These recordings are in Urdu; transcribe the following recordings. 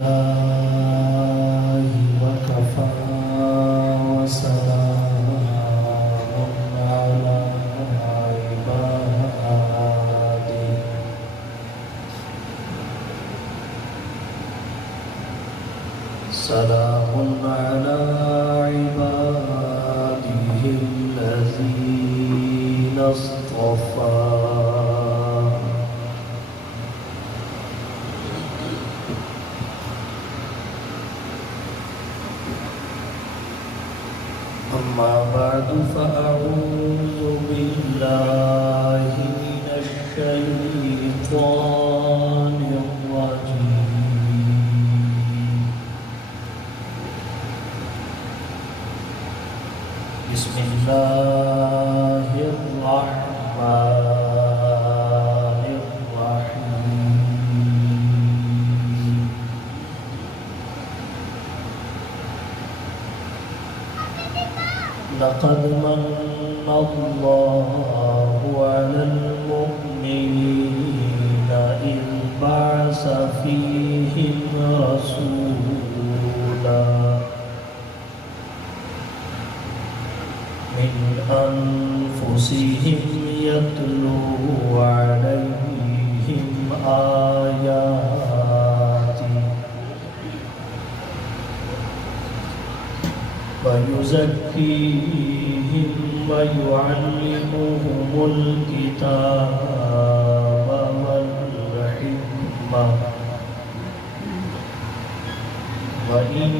الله وكفى وسلام على عباده سلام على عباده الذين اصطفى أما بعد فأعوذ بالله من الشيطان الرجيم بسم الله الرحمن الرحيم لقد من الله على المؤمنين إذ بعث فيهم رسولا من أنفسهم يتلو عليهم آياته ويزكيهم ويعلمهم الكتاب والحكمة وإن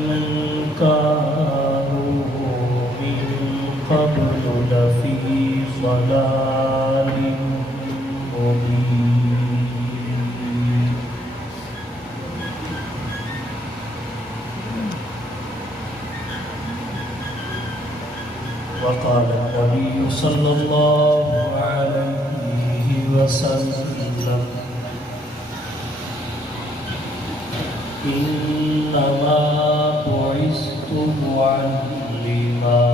كانوا من قبل لفي ضلال مبين وقال النبي صلى الله عليه وسلم إنما بعثت معلما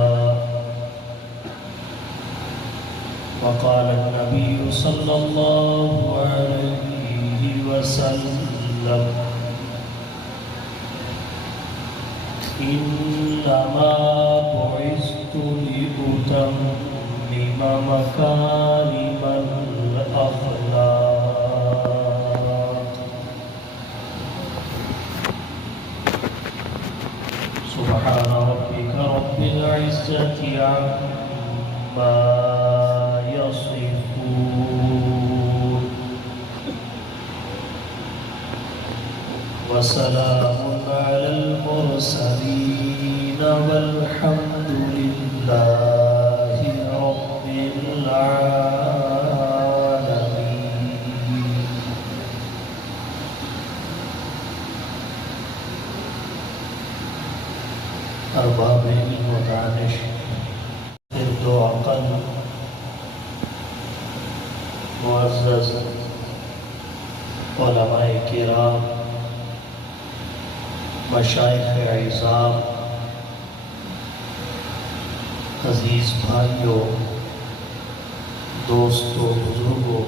وقال النبي صلى الله عليه وسلم إنما بعثت لأتمم مكارم الأخلاق سبحان ربك رب العزة عما يصفون وسلام على المرسلين والحمد لله رب العالمين ارباب علم و دانش ارد و عقل معزز علماء کرام مشائخ اعظام عزیز بھائیوں دوستوں بزرگوں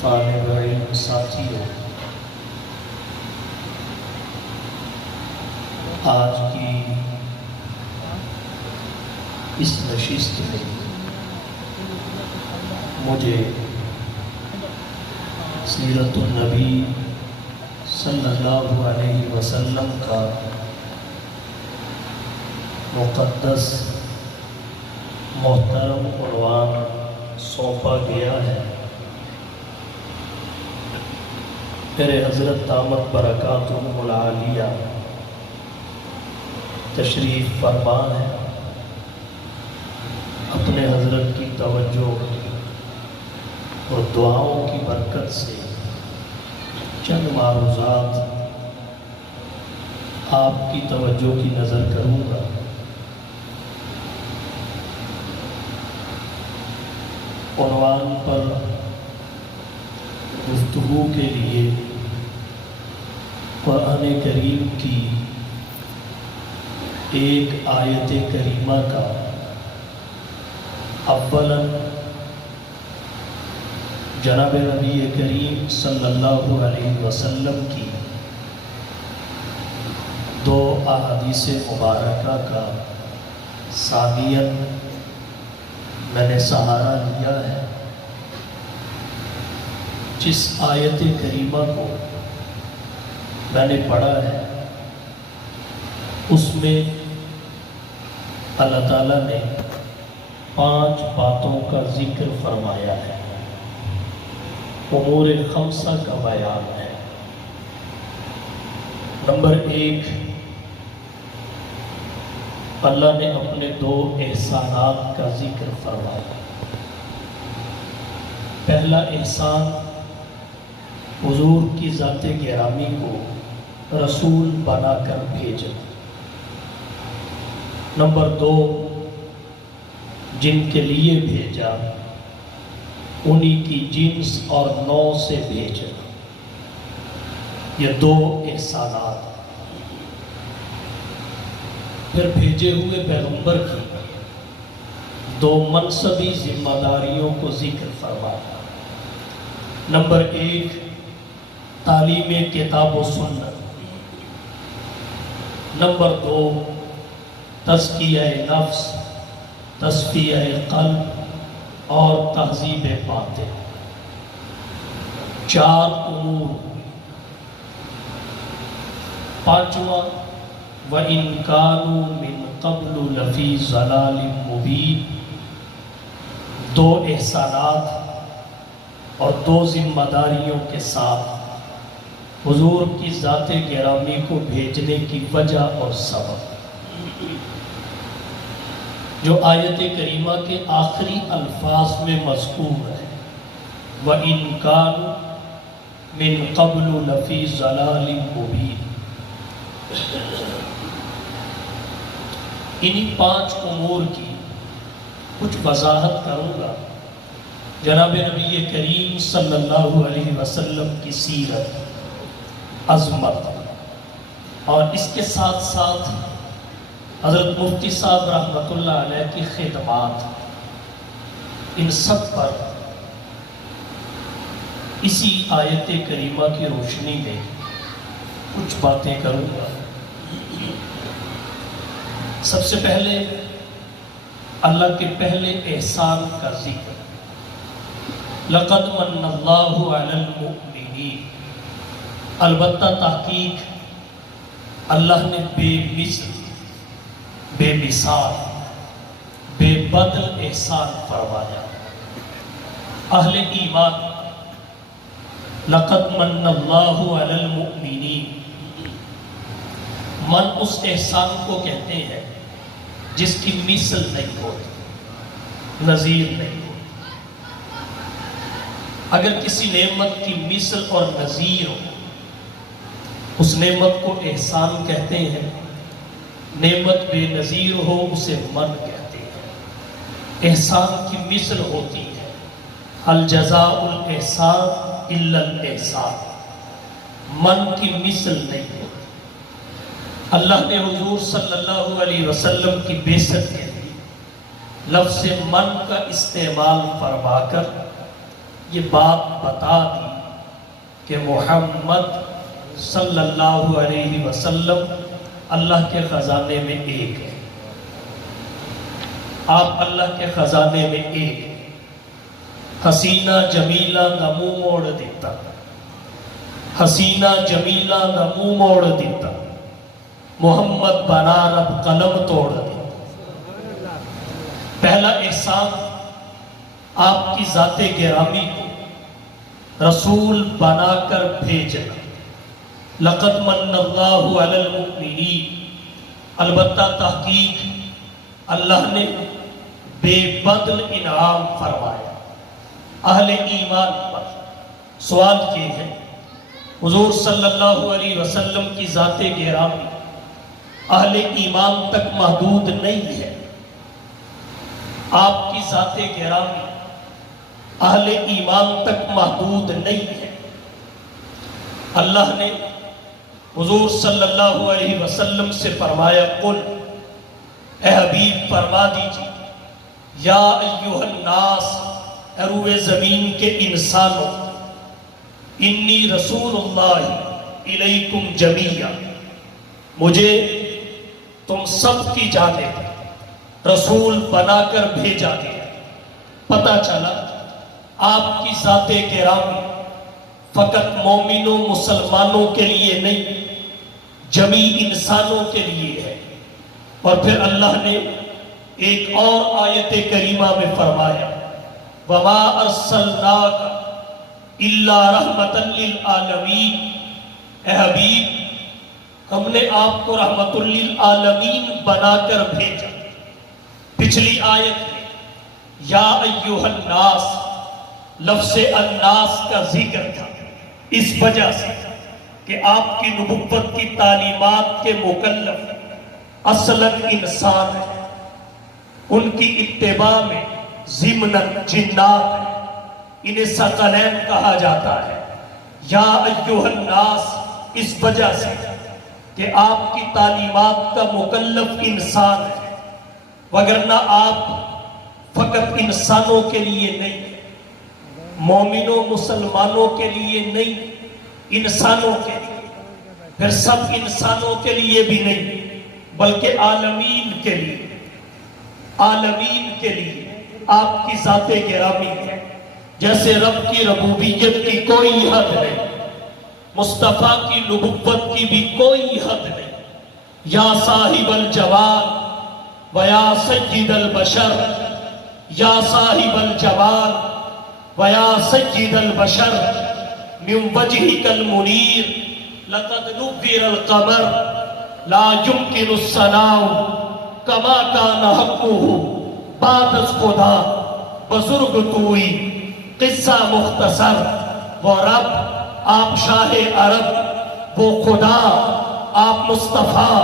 طالب علم ساتھیوں آج کی اس نشست میں مجھے سیرت النبی صلی اللہ علیہ وسلم کا مقدس محترم عنوان سونپا گیا ہے۔ میرے حضرت دامت برکاتہم العالیہ تشریف فرمان ہے، اپنے حضرت کی توجہ اور دعاؤں کی برکت سے چند معروضات آپ کی توجہ کی نظر کروں گا۔ عنوان پر گفتگو کے لیے قرآن کریم کی ایک آیت کریمہ کا اولاً جناب نبی کریم صلی اللہ علیہ وسلم کی دو احادیث مبارکہ کا ثانیاً میں نے سہارا لیا ہے، جس آیت کریمہ کو میں نے پڑھا ہے اس میں اللہ تعالیٰ نے 5 باتوں کا ذکر فرمایا ہے، امور خمسہ کا بیان ہے۔ نمبر 1، اللہ نے اپنے 2 احسانات کا ذکر فرمایا۔ پہلا احسان حضور کی ذات گرامی کو رسول بنا کر بھیجا۔ نمبر 2، جن کے لیے بھیجا انہی کی جنس اور نوع سے بھیجا۔ یہ 2 احسانات۔ پھر بھیجے ہوئے پیغمبر کی 2 منصبی ذمہ داریوں کو ذکر فرمایا۔ نمبر 1، تعلیم کتاب و سنت۔ نمبر 2، تزکیہ نفس، تصفیہ قلب اور تہذیب باطن۔ 4 امور۔ 5واں، وَإِن كَانُوا مِن قَبْلُ لَفِي ضَلَالٍ مُبِينٍ۔ 2 احسانات اور 2 ذمہ داریوں کے ساتھ حضور کی ذات گرامی کو بھیجنے کی وجہ اور سبب، جو آیت کریمہ کے آخری الفاظ میں مذکور ہے، وَإِن كَانُوا مِن قَبْلُ لَفِي ضَلَالٍ مُبِينٍ۔ انہی 5 امور کی کچھ وضاحت کروں گا۔ جناب نبی کریم صلی اللہ علیہ وسلم کی سیرت، عظمت، اور اس کے ساتھ ساتھ حضرت مفتی صاحب رحمۃ اللہ علیہ کی خدمات، ان سب پر اسی آیت کریمہ کی روشنی میں کچھ باتیں کروں گا۔ سب سے پہلے اللہ کے پہلے احسان کا ذکر، لَقَدْ مَنَّ اللَّهُ عَلَى الْمُؤْمِنِينَ۔ البتہ تحقیق اللہ نے بے مثل، بے مثال، بے بدل احسان فرمایا۔ اہل ایمان، لَقَدْ مَنَّ اللَّهُ عَلَى الْمُؤْمِنِينَ۔ من اس احسان کو کہتے ہیں جس کی مثل نہیں ہوتی، نظیر نہیں ہوتی۔ اگر کسی نعمت کی مثل اور نظیر ہو، اس نعمت کو احسان کہتے ہیں۔ نعمت بے نظیر ہو اسے من کہتے ہیں۔ احسان کی مثل ہوتی ہے، الجزاء الاحسان الا الاحسان۔ من کی مثل نہیں ہوتی۔ اللہ نے حضور صلی اللہ علیہ وسلم کی بعثت کے لیے لفظ من کا استعمال فرما کر یہ بات بتا دی کہ محمد صلی اللہ علیہ وسلم اللہ کے خزانے میں ایک ہے۔ آپ اللہ کے خزانے میں ایک ہیں۔ حسینہ جمیلہ نہ منہ موڑ دیتا، حسینہ جمیلہ نہ منہ موڑ دیتا، محمد بنا رب قلم توڑ دیتا۔ پہلا احسان، آپ کی ذات گرامی کو رسول بنا کر بھیجنا۔ لَقَدْ مَنَّ اللَّهُ عَلَى الْمُؤْمِنِينَ۔ البتہ تحقیق اللہ نے بے بدل انعام فرمایا اہل ایمان پر۔ سوال یہ ہے، حضور صلی اللہ علیہ وسلم کی ذات گرامی اہل ایمان تک محدود نہیں ہے۔ آپ کی ذات گرامی اہل ایمان تک محدود نہیں ہے۔ اللہ نے حضور صلی اللہ علیہ وسلم سے فرمایا، قل، اے حبیب فرما دیجیے، یا ایہا الناس، اے روئے زمین کے انسانوں، انی رسول اللہ الیکم جمیعا، مجھے تم سب کی جانب رسول بنا کر بھیجا گیا۔ پتہ چلا آپ کی ذات گرامی فقط مومنوں مسلمانوں کے لیے نہیں، جمی انسانوں کے لیے ہے۔ اور پھر اللہ نے ایک اور آیت کریمہ میں فرمایا وَمَا أَرْسَلْنَاكَ إِلَّا رَحْمَةً لِلْعَالَمِينَ، اے حبیب ہم نے آپ کو رحمت للعالمین بنا کر بھیجا۔ پچھلی آیت میں یا ایھا الناس، لفظ الناس کا ذکر تھا اس وجہ سے کہ آپ کی نبوت کی تعلیمات کے مکلف اصلاً انسان ہے، ان کی اتباع میں ضمناً جنات ہیں، انہیں ثقلین کہا جاتا ہے۔ یا ایھا الناس اس وجہ سے کہ آپ کی تعلیمات کا مکلف انسان ہے، وگرنہ آپ فقط انسانوں کے لیے نہیں، مومنوں مسلمانوں کے لیے نہیں، انسانوں کے لیے، پھر سب انسانوں کے لیے بھی نہیں بلکہ عالمین کے لیے، عالمین کے لیے آپ کی ذات گرامی ہے۔ جیسے رب کی ربوبیت کی کوئی حد نہیں، مصطفیٰ کی نبوت کی بھی کوئی حد نہیں۔ یا صاحب الجوال ویا سید البشر، یا صاحب الجوال ویا سید البشر من وجهك المنیر لقد نور القمر لا يمكن الثناء کما کان حقه بعد از خدا بزرگ توئی۔ قصہ مختصر، وہ رب آپ شاہ عرب، وہ خدا آپ مصطفیٰ،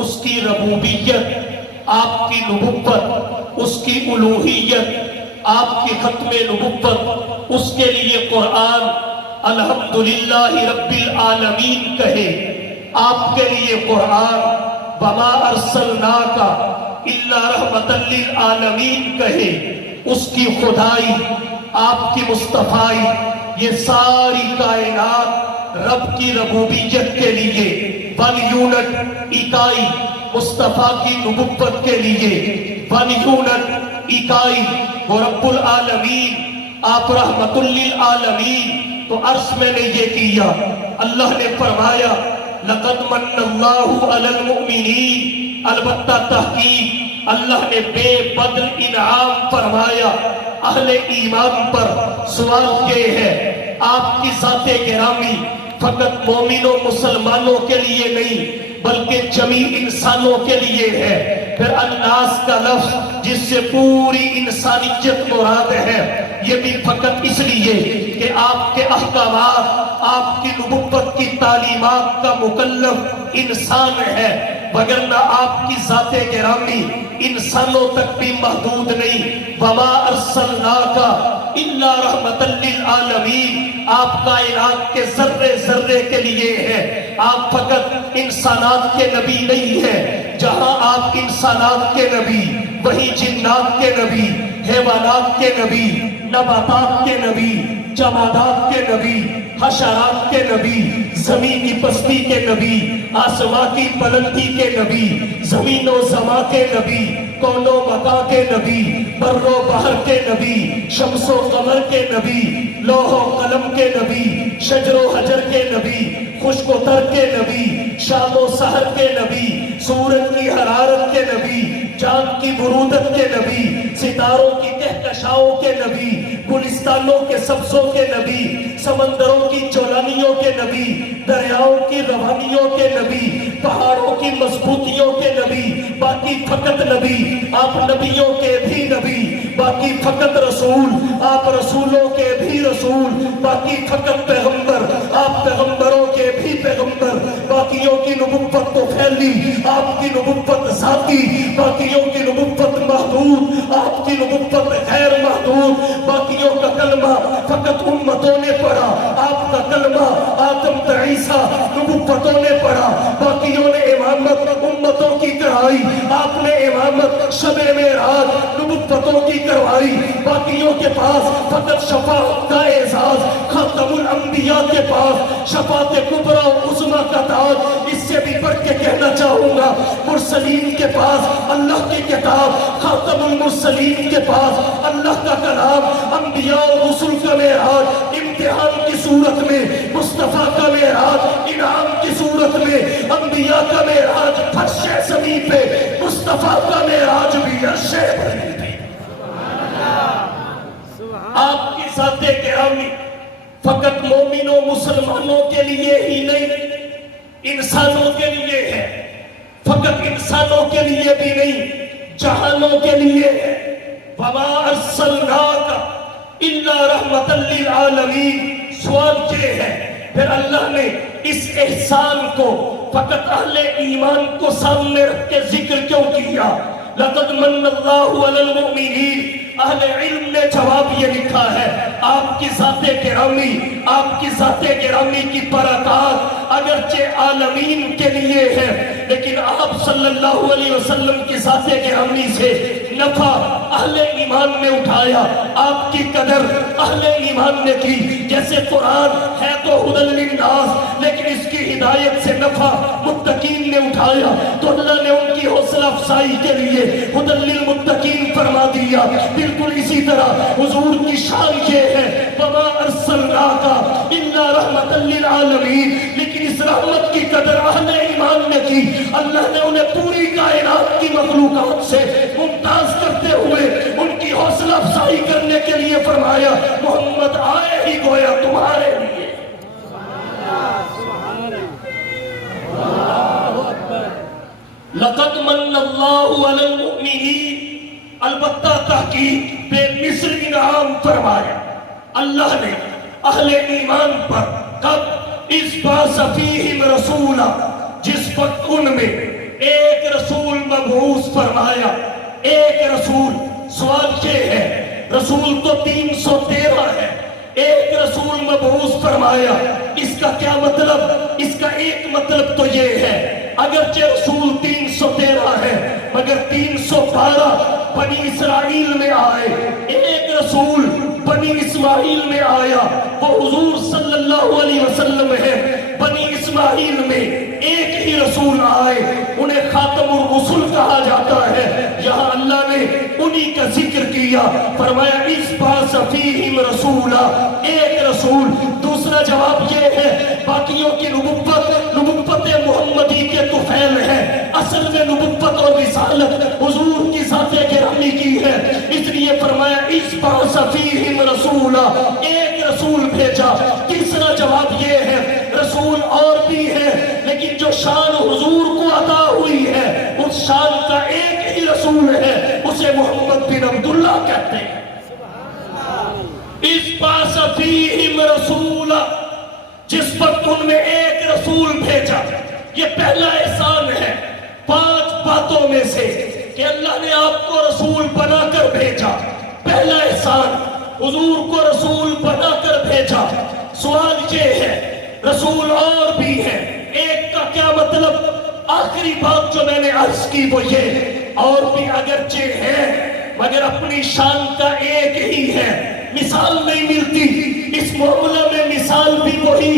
اس کی ربوبیت، آپ کی نبوت، اس کی الوہیت، آپ کی ختم نبوت، اس کے لیے قرآن الحمدللہ رب العالمین کہے، آپ کے لیے قرآن وما ارسلناک الا رحمۃ للعالمین کہے، اس کی خدائی، آپ کی مصطفائی، یہ ساری کائنات رب کی ربوبیت کے لیے، ون یونٹ اکائی مصطفیٰ کی نبوت کے لیے، ون یونٹ اکائی وہ رب العالمین، آپ رحمت للعالمین۔ تو عرض میں نے یہ کیا، اللہ نے فرمایا لقد من اللہ علی المؤمنین، البتہ تحقیق اللہ نے بے بدل انعام فرمایا اہل ایمان پر۔ سوال یہ ہے آپ کی ذات گرامی فقط مومنوں مسلمانوں کے لیے نہیں بلکہ جمیع انسانوں کے لیے ہے۔ پھر الناس کا لفظ جس سے پوری انسانیت مراد ہے، یہ بھی فقط اس لیے کہ آپ کے احکامات، آپ کی نبوت کی تعلیمات کا مکلف انسان ہے، وگرنہ آپ کی ذات گرامی انسانوں تک بھی محدود نہیں۔ وما ارسلناک الا رحمۃ للعالمین، آپ کائنات کے ذرے ذرے کے لیے ہے، آپ فقط انسانات کے نبی نہیں ہیں۔ جہاں آپ انسانات کے نبی، وہی جنات کے نبی، حیوانات کے نبی، نباتات کے نبی، جمادات کے نبی، حشرات کے نبی، زمین کی پستی کے نبی، آسمان کی بلندی کے نبی، زمین و زمان کے نبی، کون و مکان کے نبی، بر و بحر کے نبی، شمس و قمر کے نبی، لوح و قلم کے نبی، شجر و حجر کے نبی، خشک و تر کے نبی، شام و سحر کے نبی، سورج کی حرارت کے نبی، چاند کی برودت کے نبی، ستاروں کی کہکشاؤں کے نبی، گلستانوں کے سبزوں کے نبی، سمندروں کی چولانیوں کے نبی، دریاؤں کی روانیوں کے نبی، پہاڑوں کی مضبوطیوں کے نبی، باقی فقط نبی، آپ نبیوں کے بھی نبی، باقی فقط رسول، آپ رسولوں کے بھی رسول، باقی فقط پیغمبر، آپ پیغمبروں کے بھی پیغمبر، باقیوں کی نبوت تو پھیلی، آپ کی نبوت ذاتی، باقیوں کی نبوت محدود، آپ کی نبوت غیر محدود، باقیوں کا کلمہ فقط امتوں نے پڑھا، آپ کا کلمہ آدم تا عیسیٰ نبوتوں نے پڑھا، باقیوں نے امامت امتوں کی کرائی، آپ نے امامت شب معراج نبوتوں کی کروائی، باقیوں کے پاس فقط شفاعت کا اعزاز، خاتم الانبیاء کے پاس شفاعت کبریٰ و عظمیٰ کا تاج، اس سے بھی بڑھ کے کہنا چاہوں گا مرسلین کے پاس اللہ کی کتاب، خاتم المرسلین کے پاس اللہ کا کلام، انبیاء و رسول کا معراج امتحان کی صورت میں، مصطفیٰ کا معراج انعام کی صورت میں، انبیاء کا معراج فرش زمین پہ، مصطفیٰ کا معراج بھی عرش بری پہ۔ آپ کی ذات گرامی فقط مومنوں مسلمانوں کے لیے ہی نہیں، انسانوں کے لیے ہے، فقط انسانوں کے لیے بھی نہیں، جہانوں کے لیے ہے۔ وَمَا أَرْسَلْنَاكَ إِلَّا رَحْمَةً لِلْعَالَمِينَ۔ سوال یہ ہے پھر اللہ نے اس احسان کو فقط اہل ایمان کو سامنے رکھ کے ذکر کیوں کیا؟ لَقَدْ مَنَّ اللَّهُ عَلَى الْمُؤْمِنِينَ۔ اہل علم نے جواب یہ لکھا ہے، آپ کی ذات گرامی، آپ کی ذات گرامی کی برکات اگرچہ عالمین کے لیے ہے، لیکن آپ صلی اللہ علیہ وسلم کی ذات گرامی سے نفع اہل ایمان نے اٹھایا، آپ کی قدر اہل ایمان نے کی۔ جیسے قرآن ہے تو ھدی للناس، لیکن اس کی ہدایت سے نفع متقین نے اٹھایا، تو اللہ نے ان کی حوصلہ افزائی کے لیے ھدی للمتقین فرما دیا۔ بالکل اسی طرح حضور کی شان یہ ہے، وَمَا أَرْسَلْنَاكَ إِلَّا رَحْمَةً لِلْعَالَمِينَ، لیکن اس رحمت کی قدر اہل ایمان نے کی۔ اللہ نے انہیں پوری کائنات کی مخلوقات سے ممتاز کرتے ہوئے ان کی حوصلہ افزائی کرنے کے لیے فرمایا، محمد آئے ہی گویا تمہارے لیے۔ لَقَدْ مَنَّ اللَّهُ عَلَى الْمُؤْمِنِينَ، البتہ تحقیق بے مثل انعام فرمایا اللہ نے اہل ایمان پر۔ کب؟ اس بَعْثَ فِيهِمْ رَسُولًا، جس وقت ان میں ایک رسول مبعوث فرمایا، ایک رسول۔ سوال یہ ہے، رسول تو 313 ہے، ایک رسول مبعوث فرمایا، اس کا کیا مطلب؟ اس کا ایک مطلب تو یہ ہے اگرچہ رسول 313 ہے مگر 312 بنی اسرائیل میں آئے، ایک رسول بنی اسماعیل میں آیا، وہ حضور صلی اللہ علیہ وسلم ہے۔ بنی اسماعیل میں ایک ہی رسول آئے، انہیں خاتم الرسل کہا جاتا ہے۔ یہاں اللہ نے انہی کا ذکر کیا، فرمایا اس بَعْثَ فِيهِمْ رَسُولًا، ایک رسول۔ دوسرا جواب یہ ہے، باقیوں کی نبوت محمدی کے طفیل ہے، اصل میں نبوت اور رسالت حضور کی ذات گرامی کی ہے، اس لیے فرمایا اس بَعْثَ فِيهِمْ رَسُولًا، ایک رسول بھیجا۔ تیسرا جواب یہ ہے، رسول اور بھی ہے لیکن جو شان حضور کو عطا ہوئی ہے اس شان کا ایک ہی رسول ہے، اسے محمد بن عبداللہ کہتے ہیں۔ اس بَعْثَ فِيهِمْ رَسُولًا، جس وقت ان میں ایک رسول بھیجا۔ یہ پہلا احسان ہے 5 باتوں میں سے کہ اللہ نے آپ کو رسول بنا کر بھیجا۔ پہلا احسان، حضور کو رسول بنا کر بھیجا۔ سوال یہ ہے، رسول اور بھی ہے، ایک کا کیا مطلب؟ آخری بات جو میں نے عرض کی وہ یہ، اور بھی اگرچہ ہے مگر اپنی شان کا ایک ہی ہے، مثال نہیں ملتی۔ اس معاملہ میں مثال بھی وہی،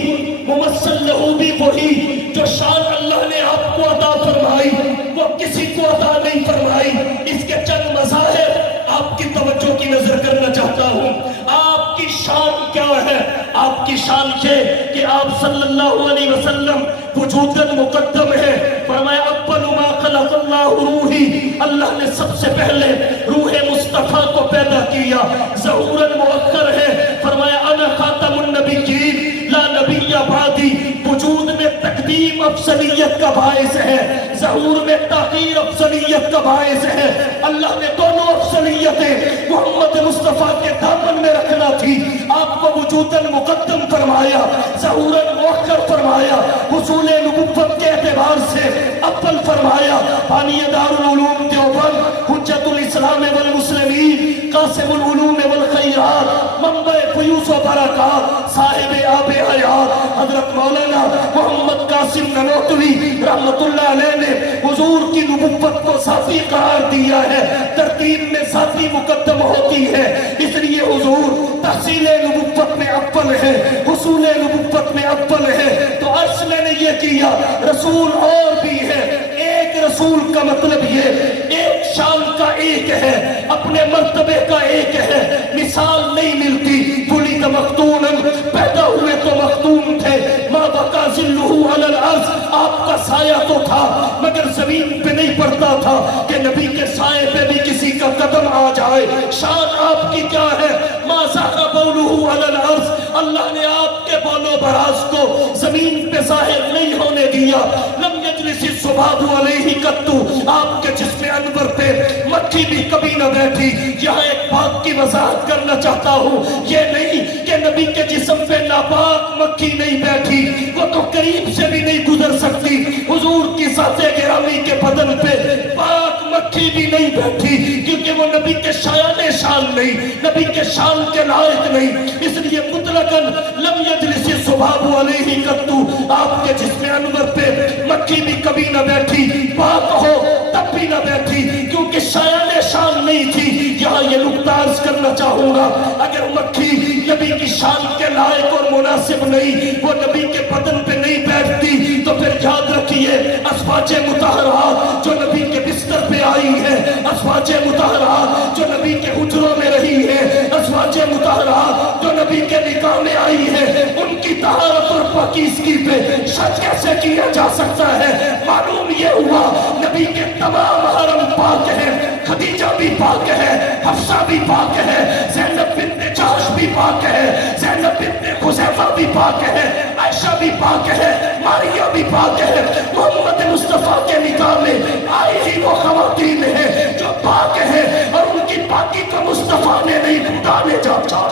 ممثل لہو بھی وہی، جو شان اللہ نے آپ کو عطا فرمائی وہ کسی کو عطا نہیں فرمائی۔ اس کے چند مظاہر آپ کی توجہ کی نظر کرنا چاہتا ہوں۔ آپ کی شان کیا ہے؟ آپ کی شان یہ کہ آپ صلی اللہ علیہ وسلم وجوداً مقدم ہے۔ فرمایا اول ما خلق اللہ روحی، اللہ نے سب سے پہلے روح مصطفیٰ کو پیدا کیا، ظہوراً مؤخر ہے۔ فرمایا انا خاتم النبیین لا نبی بعدی، وجود میں تقدیم افضلیت کا باعث ہے، ظہور میں تاخیر افضلیت کا باعث ہے۔ اللہ نے دونوں افضلیتیں محمد مصطفیٰ کے دامن میں رکھنا تھی، آپ کو وجوداً مقدم فرمایا، ظہوراً مؤخر فرمایا، حصول نبوت کے اعتبار سے اول فرمایا۔ بانی دارالعلوم دیوبند، حجت الاسلام والمسلمین، قاسم العلوم والخیرات، منبع فیوز و برکات، صاحب آب حیات حضرت مولانا محمد قاسم ننوتوی رحمت اللہ علیہ نے حضور کی نبوت کو ذاتی قرار دیا ہے۔ ترتیب میں ذاتی مقدم ہوتی ہے، اس لیے حضور تحصیل نبوت میں اول ہے، حصول نبوت میں اول ہے۔ تو عرش فیصلے نے یہ کیا رسول اور بھی ہے، ایک رسول کا مطلب یہ ایک شان کا ایک ہے، اپنے مرتبے کا ایک ہے، مثال نہیں ملتی۔ ولد مختونا، پیدا ہوئے تو مختون تھے، ما بقا ظلہ علی الارض، آپ کا سایہ تو تھا مگر زمین پہ نہیں پڑتا تھا کہ نبی کے سائے پہ بھی کسی کا قدم آ جائے۔ شان آپ کی کیا ہے؟ ما ظہر بولہ علی الارض، اللہ نے آپ کے بول و براز کو زمین پہ ظاہر نہیں ہونے دیا۔ لم یجلس الذباب علیہ قط، آپ کے جسم انور پہ مکھی بھی کبھی نہ بیٹھی۔ یہاں ایک بات کی وضاحت کرنا چاہتا ہوں، یہ نہیں کہ نبی کے جسم پہ ناپاک مکھی نہیں بیٹھی، وہ تو قریب سے بھی نہیں گزر سکتی۔ حضور کی ذات گرامی کے بدن پہ پاک مکھی بھی نہیں بیٹھی، کیونکہ وہ نبی کے شایان شان نہیں، نبی کے شان کے لائق نہیں۔ اس لیے مطلقاً لم یجلس الذباب علیہ قط، آپ کے جسم انور پہ مکھی بھی کبھی نہ بیٹھی، پاک ہو تب بھی نہ بیٹھی، کیونکہ شایان شان نہیں تھی۔ یہاں یہ نقطہ عرض کرنا چاہوں گا، اگر مکھی نبی کی شان کے لائق اور مناسب نہیں، وہ نبی کے بدن پہ نہیں بیٹھتی، تو پھر یاد رکھیے ازواج مطہرات جو نبی کے بستر پہ آئی ہے، ازواج مطہرات جو نبی کے حجروں میں رہی ہے، ازواج مطہرات جو نبی کے نکاح میں آئی ہے، ان کی طہارت اور پاکیزگی پہ شک کیسے کیا جا سکتا ہے؟ معلوم یہ ہوا نبی کے تمام حرم پاک ہے، خدیجہ بھی پاک ہے، حفصہ بھی پاک ہے، زینب بنت جحش بھی پاک ہے، زینب بنت خزیفہ بھی پاک ہے، عائشہ بھی پاک ہے، ماریہ بھی پاک ہے۔ محمد مصطفیٰ کے نکاح میں آئی ہی وہ خواتین ہیں جو پاک ہیں، اور ان کی پاکی کو مصطفیٰ نے نہیں، خدا نے جانچا،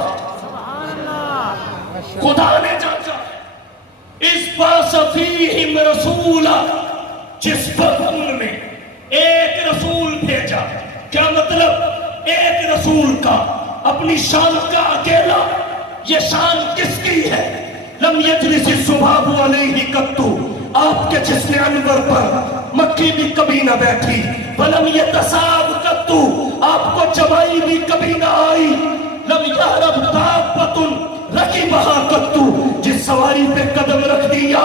خدا نے جانچا۔ اس باس فیہم رسولا، جس پر ان میں ایک رسول بھیجا، کیا مطلب؟ ایک رسول کا، اپنی شان کا اکیلا۔ یہ شان کس کی ہے؟ لم یجلس الذباب علیہ قط، آپ کے جسم انور پر مکھی بھی کبھی نہ بیٹھی۔ ولم یتصاب قط، آپ کو چبائی بھی کبھی نہ آئی۔ لم یہرب دابۃ رکبھا قط، جس سواری پہ قدم رکھ دیا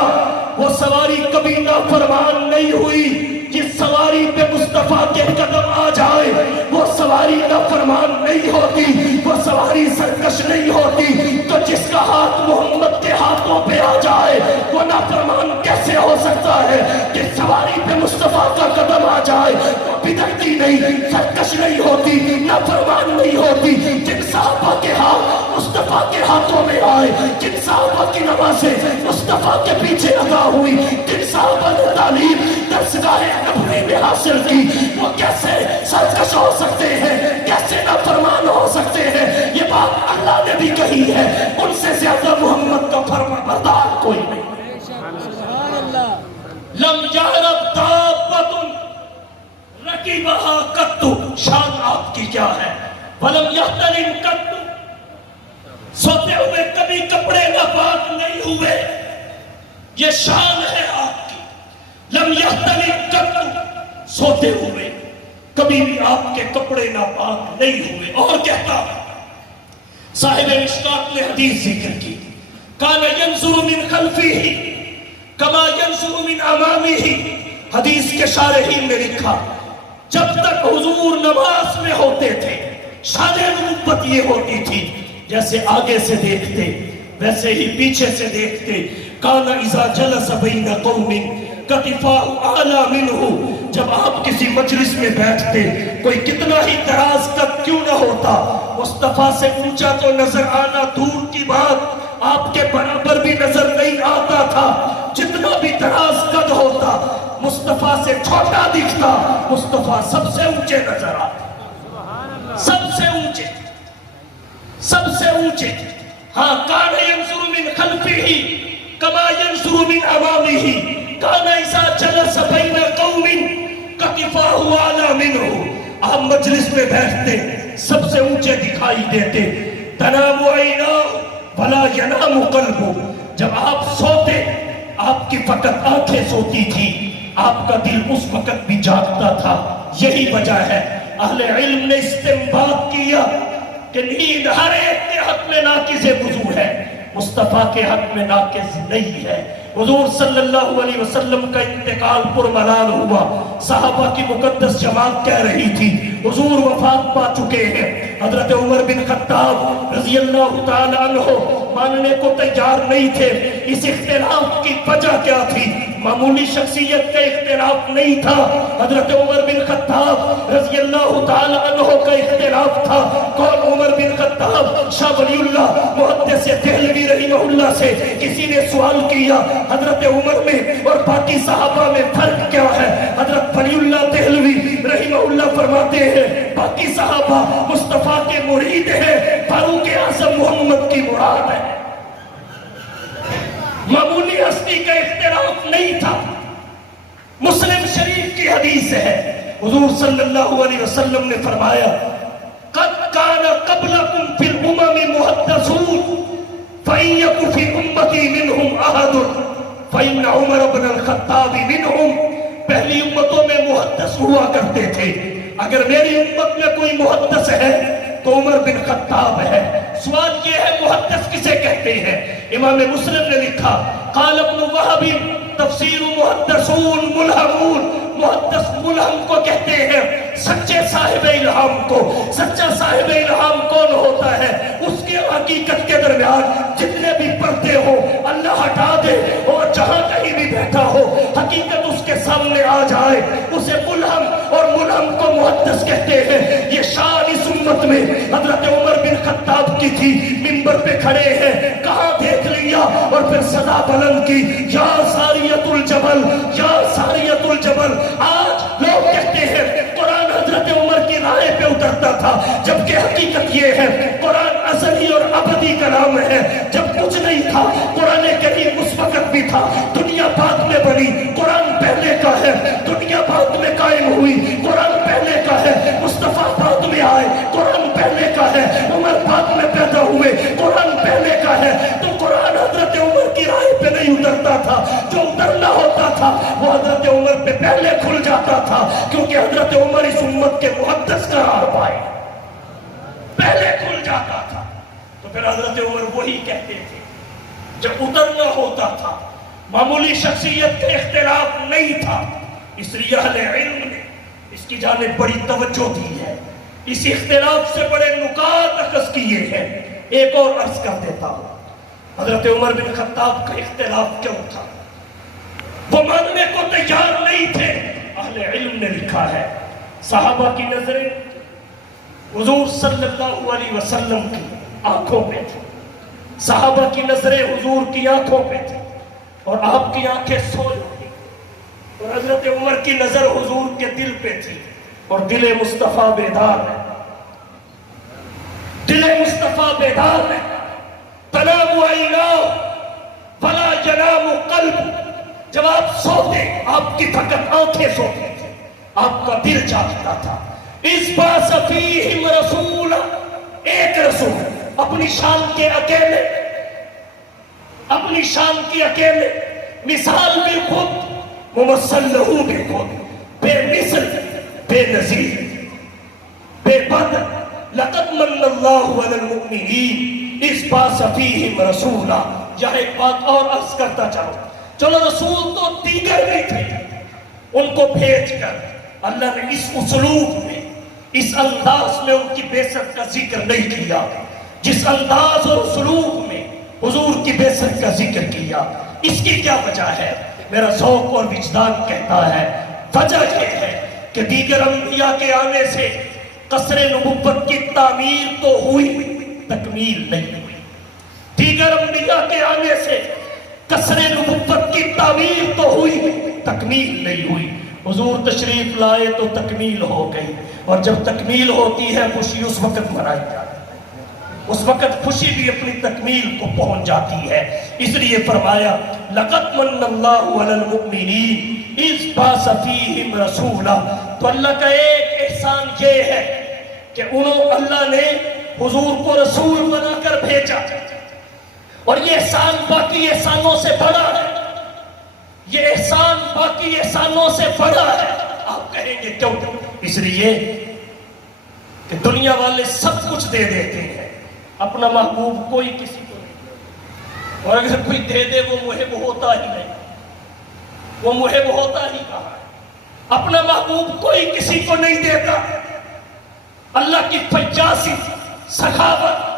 وہ سواری کبھی نافرمان نہیں ہوئی۔ جس سواری پہ مصطفیٰ کے قدم آ جائے وہ سواری نافرمان نہیں ہوتی، وہ سواری سرکش نہیں ہوتی۔ تو جس کا ہاتھ محمد کے ہاتھوں پہ آ جائے وہ نافرمان کیسے ہو سکتا ہے؟ جس سواری پہ مصطفیٰ کا قدم آ جائے وہ بدعتی نہیں، سرکش نہیں ہوتی، نافرمان نہیں ہوتی۔ جن صحابہ کے ہاتھ مصطفیٰ کے ہاتھوں میں آئے، جن صحابہ کی نمازیں مصطفیٰ کے پیچھے لگا ہوئی، جن صحابہ نے تعلیم درسگاہ نبوی میں حاصل کی، وہ کیسے سرکش ہو سکتے ہیں، کیسے نافرمان ہو سکتے ہیں؟ یہ بات اللہ نے بھی کہی ہے، ان سے زیادہ محمد کا فرما بردار کوئی نہیں۔ لم یعرب دابۃ رکبھا قط، شان آپ کی کیا ہے؟ ولم یحتلم قط، سوتے ہوئے کبھی کپڑے ناپاک نہیں ہوئے، یہ شان ہے آپ کی۔ لم یحتلم قط، سوتے ہوئے کبھی بھی آپ کے کپڑے ناپاک نہیں ہوئے۔ اور کہتا صاحب مشکات نے حدیث ذکر کی، کان ینظر من خلفہ کما ینظر من امامہ، حدیث کے شارحین نے لکھا جب تک حضور نماز میں ہوتے تھے شان نبوت یہ ہوتی تھی جیسے آگے سے دیکھتے ویسے ہی پیچھے سے دیکھتے۔ کان اذا جلس بین قوم کتفاہ اعلی منہ، جب آپ کسی مجلس میں بیٹھتے کوئی کتنا ہی دراز قد کیوں نہ ہوتا، مصطفیٰ سے اونچا تو نظر آنا دور کی بات، آپ کے برابر بھی نظر نہیں آتا تھا۔ جتنا بھی دراز قد ہوتا مصطفیٰ سے چھوٹا دکھتا، مصطفیٰ سب سے اونچے نظر آتے، سب سے اونچے، سب سے اونچے۔ ہاں، کان ینظر من خلفہ کما ینظر من امامہ، کان اذا جلس بین قوم کتفاہ اعلی منہ، آپ مجلس میں بیٹھتے سب سے اونچے دکھائی دیتے۔ تنام عیناہ ولا ینام قلبہ، جب آپ سوتے آپ کی فقط آنکھیں سوتی تھی، آپ کا دل اس وقت بھی جاگتا تھا۔ یہی وجہ ہے اہل علم نے استنباط کیا کہ نیند ہر ایک کے حق میں ناقض وضو ہے، مصطفیٰ کے حق میں ناقض نہیں ہے۔ حضور صلی اللہ علیہ وسلم کا انتقال پرملال ہوا، صحابہ کی مقدس جماعت کہہ رہی تھی حضور وفات پا چکے ہیں۔ حضرت عمر بن خطاب رضی اللہ تعالی عنہ ماننے کو تیار نہیں تھے۔ اس اختلاف کی وجہ کیا تھی؟ معمولی شخصیت کا اختلاف نہیں تھا، حضرت عمر بن خطاب رضی اللہ تعالی عنہ کا اختلاف تھا۔ کون عمر بن خطاب؟ شاہ ولی اللہ محدث دہلوی رحمہ اللہ سے کسی نے سوال کیا حضرت عمر میں اور باقی صحابہ میں فرق کیا ہے؟ حضرت ولی اللہ دہلوی رحمہ اللہ فرماتے ہیں باقی صحابہ مصطفیٰ کے مرید ہیں، فاروق اعظم محمد کی مراد ہے۔ معمولی ہستی کا اختلاف نہیں تھا۔ مسلم شریف کی حدیث ہے، حضور صلی اللہ علیہ وسلم نے فرمایا قد کان قبلکم فی الامم محدثون فإن یک فی امتی منہم احد فإن عمر بن الخطاب منہم۔ پہلی امتوں میں محدث ہوا کرتے تھے، اگر میری امت میں کوئی محدث ہے تو عمر بن خطاب ہے۔ سوال یہ ہے محدث کسے کہتے ہیں؟ امام مسلم نے لکھا قال ابن وہب تفسیر محدثون ملہمون، محدث ملہم کو کہتے ہیں سچے صاحب الہام کو۔ سچا صاحب الہام کون ہوتا ہے؟ اس کے حقیقت کے درمیان جتنے بھی پردے ہو اللہ ہٹا دے اور جہاں کہیں بھی بیٹھا ہو حقیقت اس کے سامنے آ جائے، اسے ملہم، اور ملہم کو محدث کہتے ہیں۔ یہ شان اس امت میں حضرت عمر بن خطاب کی تھی، منبر پہ کھڑے ہیں، کہاں دیکھ لیا اور پھر صدا بلند کی یا ساریت الجبل، یا ساریت الجبل۔ آج لوگ کہتے ہیں قرآن حضرت عمر کی رائے پہ اترتا تھا، جبکہ حقیقت یہ ہے قرآن ازلی اور ابدی کلام ہے۔ جب کچھ نہیں تھا قرآن کریم اس وقت بھی تھا، دنیا بعد میں بنی، قرآن پہلے کا ہے، دنیا بعد میں قائم ہوئی، قرآن پہلے کا ہے، مصطفیٰ بعد میں آئے، قرآن پہلے کا ہے، عمر بعد میں پیدا ہوئے، قرآن پہلے کا ہے۔ تو قرآن حضرت عمر کی رائے پہ نہیں اترتا تھا، جو اترنا ہوتا تھا وہ حضرت عمر پہ پہلے کھل جاتا تھا، کیونکہ حضرت عمر اس امت کے محدث قرار پائے، پہلے کھل جاتا تھا۔ تو پھر حضرت عمر وہی کہتے تھے جب اترنا ہوتا تھا۔ معمولی شخصیت کے اختلاف نہیں تھا، اس لیے اہل علم نے اس کی جانب بڑی توجہ دی ہے، اس اختلاف سے بڑے نکات اخذ کیے ہیں۔ ایک اور عرض کر دیتا ہوں، حضرت عمر بن خطاب کا اختلاف کیوں تھا؟ وہ ماننے کو تیار نہیں تھے۔ اہل علم نے لکھا ہے صحابہ کی نظریں حضور صلی اللہ علیہ وسلم کی آنکھوں پہ تھی، صحابہ کی نظریں حضور کی آنکھوں پہ تھی، اور آپ کی آنکھیں سوئی تھی، اور حضرت عمر کی نظر حضور کے دل پہ تھی، اور دل مصطفیٰ بیدار ہے، دل مصطفیٰ بیدار ہے۔ تنام عیناہ فلا ینام قلب، جب آپ سوتے آپ کی فقط آنکھیں سوتی تھی، آپ کا دل جاگتا تھا۔ اس باس فیہم رسول، ایک رسول اپنی شان کے اکیلے، اپنی شان کی اکیلے، مثال بھی خود، ممثل لہو بھی خود، بے مثل، بے نظیر، بے بدل۔ لقد من اللہ علی المؤمنین اس باس فیہم رسولا۔ یہاں ایک بات اور عرض کرتا چلو رسول تو دیگر بھی تھے، ان کو بھیج کر اللہ نے اس اسلوب میں، اس انداز میں ان کی بعثت کا ذکر نہیں کیا جس انداز اور اسلوب میں حضور کی بعثت کا ذکر کیا۔ اس کی کیا وجہ ہے؟ میرا ذوق اور وجدان کہتا ہے وجہ یہ ہے کہ دیگر انبیاء کے آنے سے قصر نبوت کی تعمیر تو ہوئی، تکمیل نہیں ہوئی۔ دیگر انبیاء کے آنے سے قصر نبوت کی تعمیر تو ہوئی، تکمیل نہیں ہوئی۔ حضور تشریف لائے تو تکمیل ہو گئی، اور جب تکمیل ہوتی ہے خوشی اس وقت منائی جاتی ہے، اس وقت خوشی بھی اپنی تکمیل کو پہنچ جاتی ہے۔ اس لیے فرمایا لقد من اللہ علی المؤمنین اذ بعث فیہم رسولا۔ تو اللہ کا ایک احسان یہ ہے کہ اللہ نے حضور کو رسول بنا کر بھیجا، اور یہ احسان باقی احسانوں سے بڑا ہے، یہ احسان باقی احسانوں سے بڑا ہے۔ آپ کہیں گے کیوں؟ اس لیے کہ دنیا والے سب کچھ دے دیتے ہیں، اپنا محبوب کوئی کسی کو نہیں، اور اگر کوئی دے دے وہ محب ہوتا ہی نہیں، وہ محب ہوتا ہی کہاں ہے؟ اپنا محبوب کوئی کسی کو نہیں دیتا۔ اللہ کی 85 سخاوت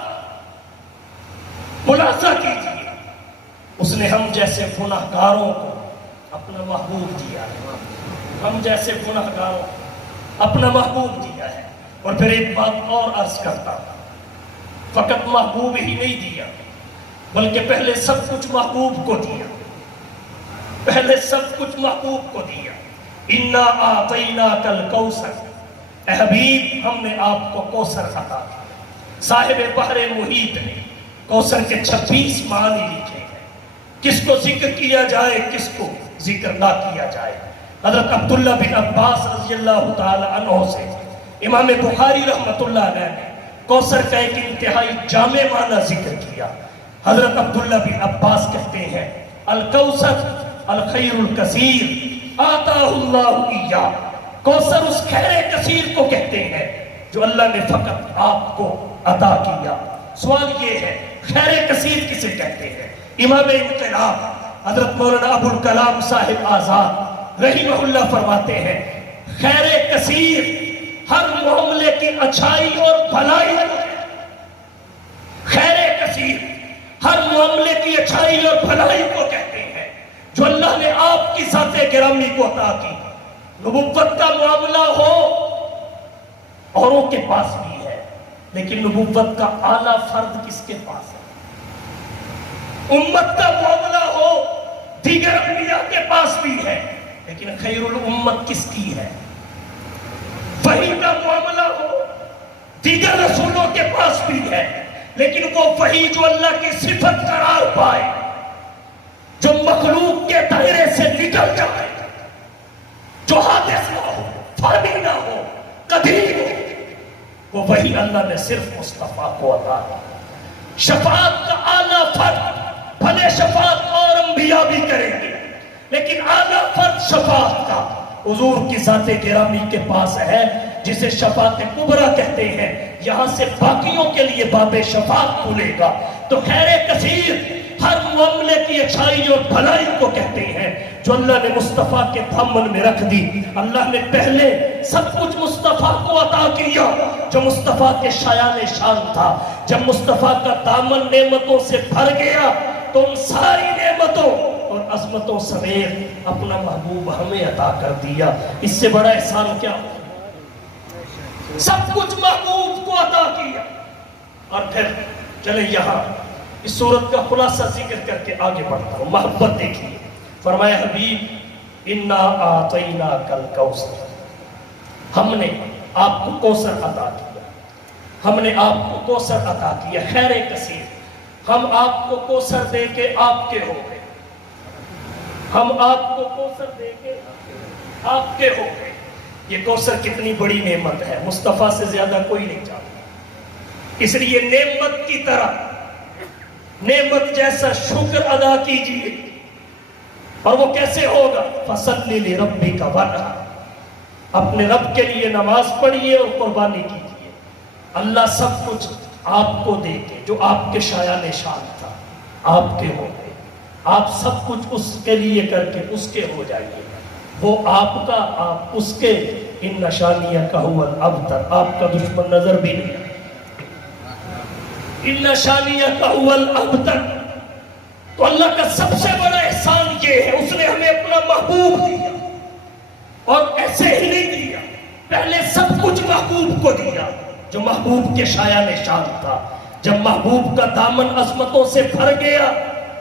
ملاحظہ کیجیے، اس نے ہم جیسے گناہگاروں کو اپنا محبوب دیا ہے، ہم جیسے گناہگاروں کو اپنا محبوب دیا ہے۔ اور پھر ایک بات اور عرض کرتا ہوں، فقط محبوب ہی نہیں دیا بلکہ پہلے سب کچھ محبوب کو دیا، پہلے سب کچھ محبوب کو دیا۔ اِنَّا أَعْطَيْنَاكَ الْكَوْثَرَ، اے حبیب ہم نے آپ کو کوثر عطا کیا۔ صاحب بحر محیط نے کوثر کے 26 معنی لکھے ہیں، کس کو ذکر کیا جائے کس کو ذکر نہ کیا جائے۔ حضرت عبداللہ بن عباس رضی اللہ تعالی عنہ سے امام بخاری رحمت اللہ علیہ نے کوثر کا ایک انتہائی جامع معنی ذکر کیا۔ حضرت عبداللہ بن عباس کہتے ہیں الکوثر الخیر الکثیر آتاہ اللہ ایاہ، کوثر اس خیر کثیر کو کہتے ہیں جو اللہ نے فقط آپ کو عطا کیا۔ سوال یہ ہے خیر کثیر کسے کہتے ہیں؟ امام انقلاب حضرت مولانا ابو الکلام صاحب آزاد رحمہ اللہ فرماتے ہیں خیر کثیر ہر معاملے کی اچھائی اور بھلائی، خیر کثیر ہر معاملے کی اچھائی اور بھلائی کو کہتے ہیں جو اللہ نے آپ کی ذات گرامی کو عطا کی۔ نبوت کا معاملہ ہو اوروں کے پاس بھی ہے، لیکن نبوت کا اعلیٰ فرد کس کے پاس ہے؟ امت کا معاملہ ہو دیگر انبیاء کے پاس بھی ہے، لیکن خیر الامت کس کی ہے؟ وحی کا معاملہ ہو دیگر رسولوں کے پاس بھی ہے، لیکن وہ وحی جو اللہ کی صفت قرار پائے، جو مخلوق کے دائرے سے نکل جائے، جو حادث نہ ہو، فانی نہ ہو، قدیم ہو، وہ وحی اللہ نے صرف مصطفیٰ کو عطا کی۔ شفاعت کا اعلیٰ فرد بھلے شفاعت اور انبیاء بھی کریں گے، لیکن اعلیٰ فرد شفاعت کا حضور کی ذات گرامی کے پاس ہے، جسے شفاعت کبریٰ کہتے ہیں۔ یہاں سے باقیوں کے لیے باب شفاعت کھلے گا۔ تو خیر کثیر ہر معاملے کی اچھائی اور بھلائی کو کہتے ہیں جو اللہ نے مصطفیٰ کے دامن میں رکھ دی۔ اللہ نے پہلے سب کچھ مصطفیٰ کو عطا کیا جو مصطفیٰ کے شایان شان تھا۔ جب مصطفیٰ کا دامن نعمتوں سے بھر گیا تو ان ساری نعمتوں اور عظمتوں سمیت اپنا محبوب ہمیں عطا کر دیا۔ اس سے بڑا احسان کیا ہو؟ سب کچھ محبوب کو عطا کیا۔ اور پھر چلے یہاں اس صورت کا خلاصہ ذکر کر کے آگے بڑھتا ہوں۔ محبت دیکھیے، فرمایا حبیب اِنَّا أَعْطَيْنَاكَ الْكَوْثَرَ، ہم نے آپ کو کوثر عطا کیا، ہم نے آپ کو کوثر عطا کیا، خیر کثیر۔ ہم آپ کو کوثر دے کے آپ کے ہو گئے، ہم آپ کو کوثر دے کے آپ کے ہو گئے۔ یہ کوثر کتنی بڑی نعمت ہے، مصطفیٰ سے زیادہ کوئی نہیں جانتا۔ اس لیے نعمت کی طرح نعمت جیسا شکر ادا کیجیے۔ اور وہ کیسے ہوگا؟ فَصَلِّ لِرَبِّكَ وَانْحَرْ، اپنے رب کے لیے نماز پڑھیے اور قربانی کیجیے۔ اللہ سب کچھ آپ کو دے کے جو آپ کے شایان شان تھا آپ کے ہو گئے، آپ سب کچھ اس کے لیے کر کے اس کے ہو جائیے۔ وہ آپ کا، آپ اس کے۔ ان نشانیہ کا هو الابتر، آپ کا دشمن نظر بھی نہیں۔ ان نشانیہ کا هو الابتر۔ تو اللہ کا سب سے بڑا احسان یہ ہے اس نے ہمیں اپنا محبوب دیا، اور ایسے ہی نہیں دیا، پہلے سب کچھ محبوب کو دیا جو محبوب کے شایان شان تھا۔ جب محبوب کا دامن عظمتوں سے بھر گیا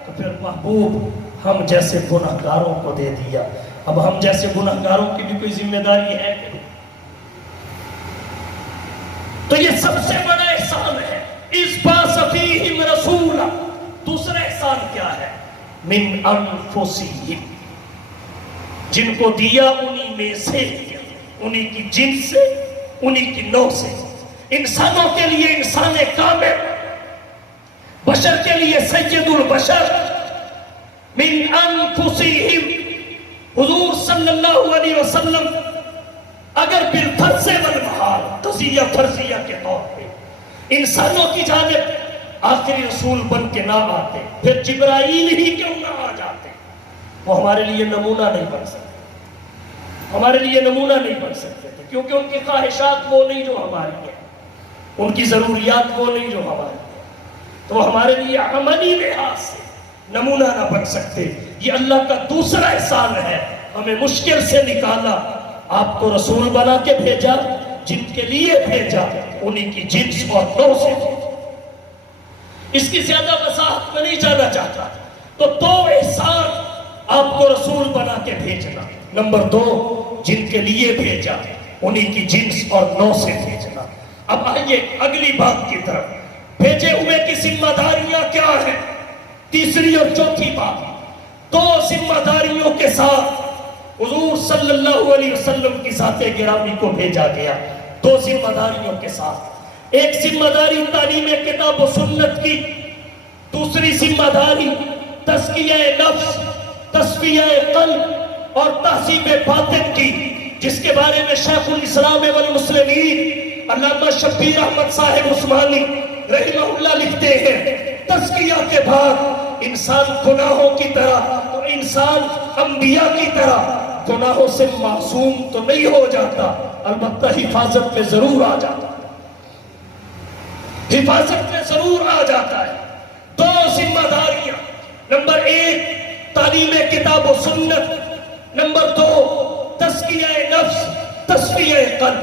تو پھر محبوب ہم جیسے گناہگاروں کو دے دیا۔ اب ہم جیسے گناہگاروں کی بھی کوئی ذمہ داری ہے کہ نہیں؟ تو یہ سب سے بڑا احسان ہے۔ اِذْ بَعَثَ فِيهِمْ رَسُولًا، دوسرا احسان کیا ہے؟ مِنْ أَنفُسِهِمْ، جن کو دیا انہی میں سے، انہی کی جن سے، انہی کی نو سے۔ انسانوں کے لیے انسان کامل، بشر کے لیے سید البشر۔ مِنْ أَنفُسِهِمْ، حضور صلی اللہ علیہ وسلم اگر بالفرض والمحال قضیہ فرضیہ کے طور پہ انسانوں کی جانب آخری رسول بن کے نہ آتے، پھر جبرائیل ہی کیوں نہ آ جاتے، وہ ہمارے لیے نمونہ نہیں بن سکتے، ہمارے لیے نمونہ نہیں بن سکتے تھے، کیونکہ ان کی خواہشات وہ نہیں جو ہماری ہیں، ان کی ضروریات وہ نہیں جو ہماری ہیں، تو وہ ہمارے لیے عملی لحاظ سے نمونہ نہ بن سکتے۔ یہ اللہ کا دوسرا احسان ہے، ہمیں مشکل سے نکالا، آپ کو رسول بنا کے بھیجا، جن کے لیے بھیجا انہی کی جنس اور نوع سے بھیجا۔ اس کی زیادہ وضاحت میں نہیں جانا چاہتا، تو دو احسان آپ کو رسول بنا کے بھیجنا، نمبر 2 جن کے لیے بھیجا انہی کی جنس اور نوع سے بھیجنا۔ اب آئیے اگلی بات کی طرف، بھیجے ہوئے کی ذمہ داریاں کیا ہیں؟ تیسری اور چوتھی بات، 2 ذمہ داریوں کے ساتھ حضور صلی اللہ علیہ وسلم کی ذات گرامی کو بھیجا گیا، 2 ذمہ داریوں کے ساتھ۔ ایک ذمہ داری تعلیم کتاب و سنت کی، دوسری ذمہ داری تزکیہ نفس، تصفیہ قلب اور تہذیب باطن کی، جس کے بارے میں شیخ الاسلام والمسلمین علامہ شبیر احمد صاحب عثمانی رحمہ اللہ لکھتے ہیں، تزکیہ کے بعد انسان گناہوں کی طرح، تو انسان انبیاء کی طرح گناہوں سے معصوم تو نہیں ہو جاتا، البتہ حفاظت میں ضرور آ جاتا ہے، حفاظت میں ضرور آ جاتا ہے۔ 2 ذمہ داریاں، نمبر 1 تعلیم کتاب و سنت، نمبر 2 تزکیہ نفس، تصفیہ قلب۔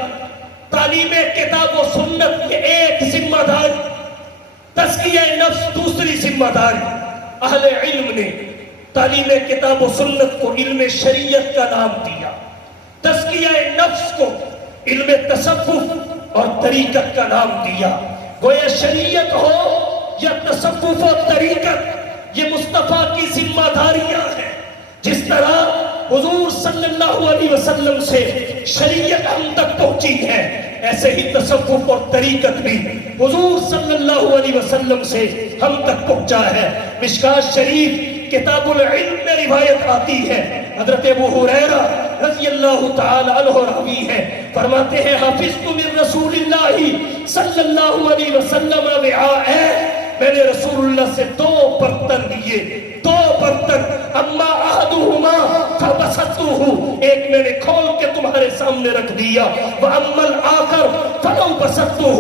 تعلیم کتاب و سنت یہ ایک ذمہ داری، تزکیہ نفس دوسری ذمہ داری۔ اہل علم نے تعلیم کتاب و سنت کو علم شریعت کا نام دیا، تزکیہ نفس کو علم تصوف اور طریقت کا نام دیا۔ گویا شریعت ہو یا تصوف اور طریقت، یہ مصطفیٰ کی ذمہ داریاں ہیں۔ جس طرح حضور صلی اللہ علیہ وسلم سے شریعت ہم تک پہنچی ہے، ایسے ہی تصوف اور طریقت بھی حضور صلی اللہ علیہ وسلم سے ہم تک پہنچا ہے۔ مشکات شریف کتاب العلم میں روایت آتی ہے، حضرت ابو ہریرہ رضی اللہ تعالی عنہ راوی ہے، فرماتے ہیں حافظت من رسول اللہ صلی اللہ علیہ وسلم وعاء، میں نے رسول اللہ سے 2 برتن لیے، 2 برتن، اما احدہما فبسطتہ، ایک میں نے کھول کے تمہارے سامنے رکھ دیا، واما الاخر فلو بسطتہ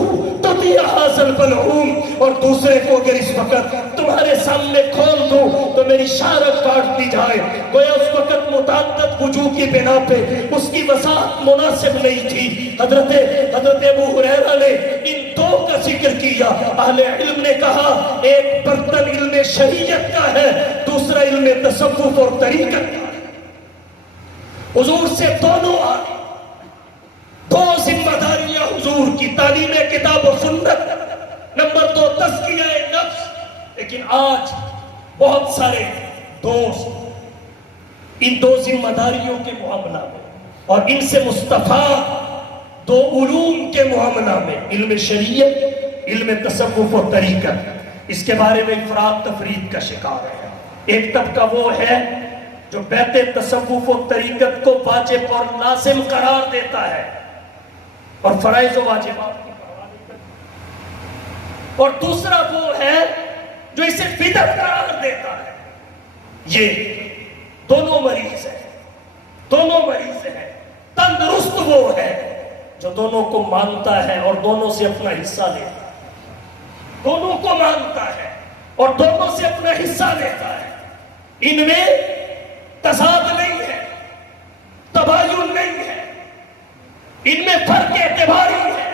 تطیع ھذا البلعوم، اور دوسرے کو اگر اس وقت تمہارے سامنے کھول دوں تو میری شارت کاٹ دی جائے۔ گویا اس وقت متعدد وجوہ کی بنا پہ اس کی وضاحت مناسب نہیں تھی۔ حضرت ابو ہریرہ نے ان 2 کا ذکر کیا۔ اہل علم نے کہا ایک برتن علم شریعت کا ہے، دوسرا علم تصوف اور طریقت کا ہے۔ حضور سے دونوں آئے، 2 ذمہ داریاں حضور کی، تعلیم کتاب و سنت، نمبر 2 تزکیہ نفس۔ لیکن آج بہت سارے دوست ان 2 ذمہ داریوں کے معاملہ میں اور ان سے مستفاد 2 علوم کے معاملہ میں، علم شریعت، علم تصوف و طریقت، اس کے بارے میں افراط تفرید کا شکار ہے۔ ایک طبقہ وہ ہے جو بیت تصوف و طریقت کو واجب اور لازم قرار دیتا ہے اور فرائض و واجبات کی پرواہ نہیں کرتا، اور دوسرا وہ ہے جو اسے بدعت قرار دیتا ہے۔ یہ دونوں مریض ہیں، دونوں مریض ہیں۔ تندرست وہ ہے جو دونوں کو مانتا ہے اور دونوں سے اپنا حصہ لیتا ہے، دونوں کو مانتا ہے اور دونوں سے اپنا حصہ لیتا ہے۔ ان میں تضاد نہیں ہے، تباین نہیں ہے، ان میں فرق اعتباری ہے،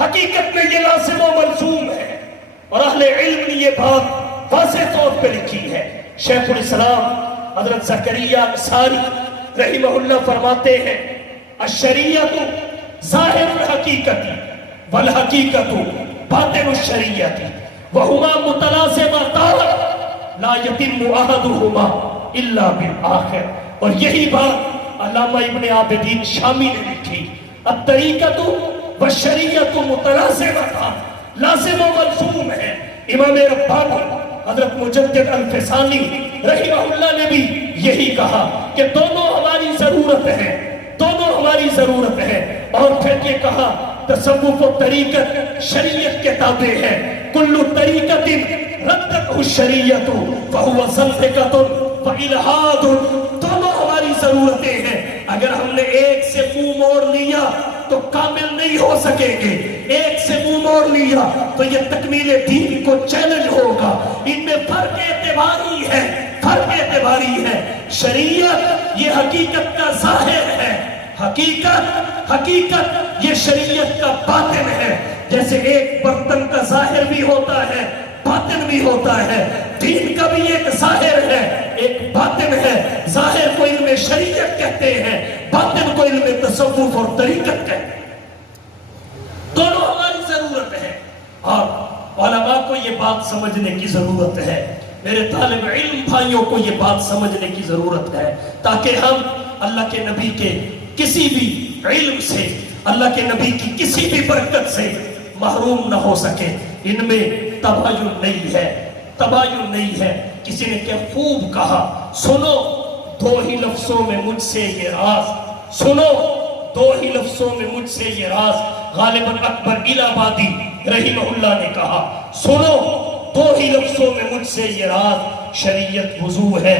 حقیقت میں یہ لازم و ملزوم ہے، اور اہل علم نے یہ بات واضح طور پہ لکھی ہے۔ شیخ الاسلام حضرت زکریا انصاری رحمہ اللہ فرماتے ہیں الشریعت ظاہر الحقیقت والحقیقت باطن الشریعت وہما متلازمتان لا یتم احدہما الا بالآخر۔ اور یہی بات علامہ ابن عابدین شامی نے لکھی، الطریقت والشریعت متلازمتان، لازم و ملزوم ہے۔ امام ربانی حضرت مجدد الفسانی رحمہ اللہ نے بھی یہی کہا کہ دونوں ہماری ضرورت ہے، دونوں ہماری ضرورت ہے۔ اور پھر یہ کہا تصوف و طریقت شریعت کے تابع ہے. کل طریقت ردت الشریعت فہو زندقۃ والحاد. دونوں ہماری ضرورتیں ہیں. اگر ہم نے ایک سے منہ موڑ لیا تو کامل نہیں ہو سکیں گے. ایک سے منہ موڑ لیا تو یہ تکمیل دین کو چیلنج ہوگا. ان میں فرق اعتباری ہے، فرق اعتباری ہے. شریعت یہ حقیقت کا ظاہر ہے، حقیقت یہ شریعت کا باطن ہے. جیسے ایک برتن کا ظاہر بھی ہوتا ہے باطن بھی ہوتا ہے، دین کا بھی ایک ظاہر ہے ایک باطن ہے. ظاہر کو علم شریعت کہتے ہیں، باطن کو علم تصوف اور طریقت کہتے ہیں. دونوں ہماری ضرورت ہے اور علماء کو یہ بات سمجھنے کی ضرورت ہے. میرے طالب علم بھائیوں کو یہ بات سمجھنے کی ضرورت ہے تاکہ ہم اللہ کے نبی کے کسی بھی علم سے، اللہ کے نبی کی کسی بھی برکت سے محروم نہ ہو سکے. ان میں تباین نہیں ہے، تباین نہیں ہے. کسی نے کیا خوب کہا، سنو دو ہی لفظوں میں مجھ سے یہ راز، سنو دو ہی لفظوں میں مجھ سے یہ راز. غالباً اکبر الہبادی رحمہ اللہ نے کہا، سنو دو ہی لفظوں میں مجھ سے یہ راز. شریعت وضو ہے،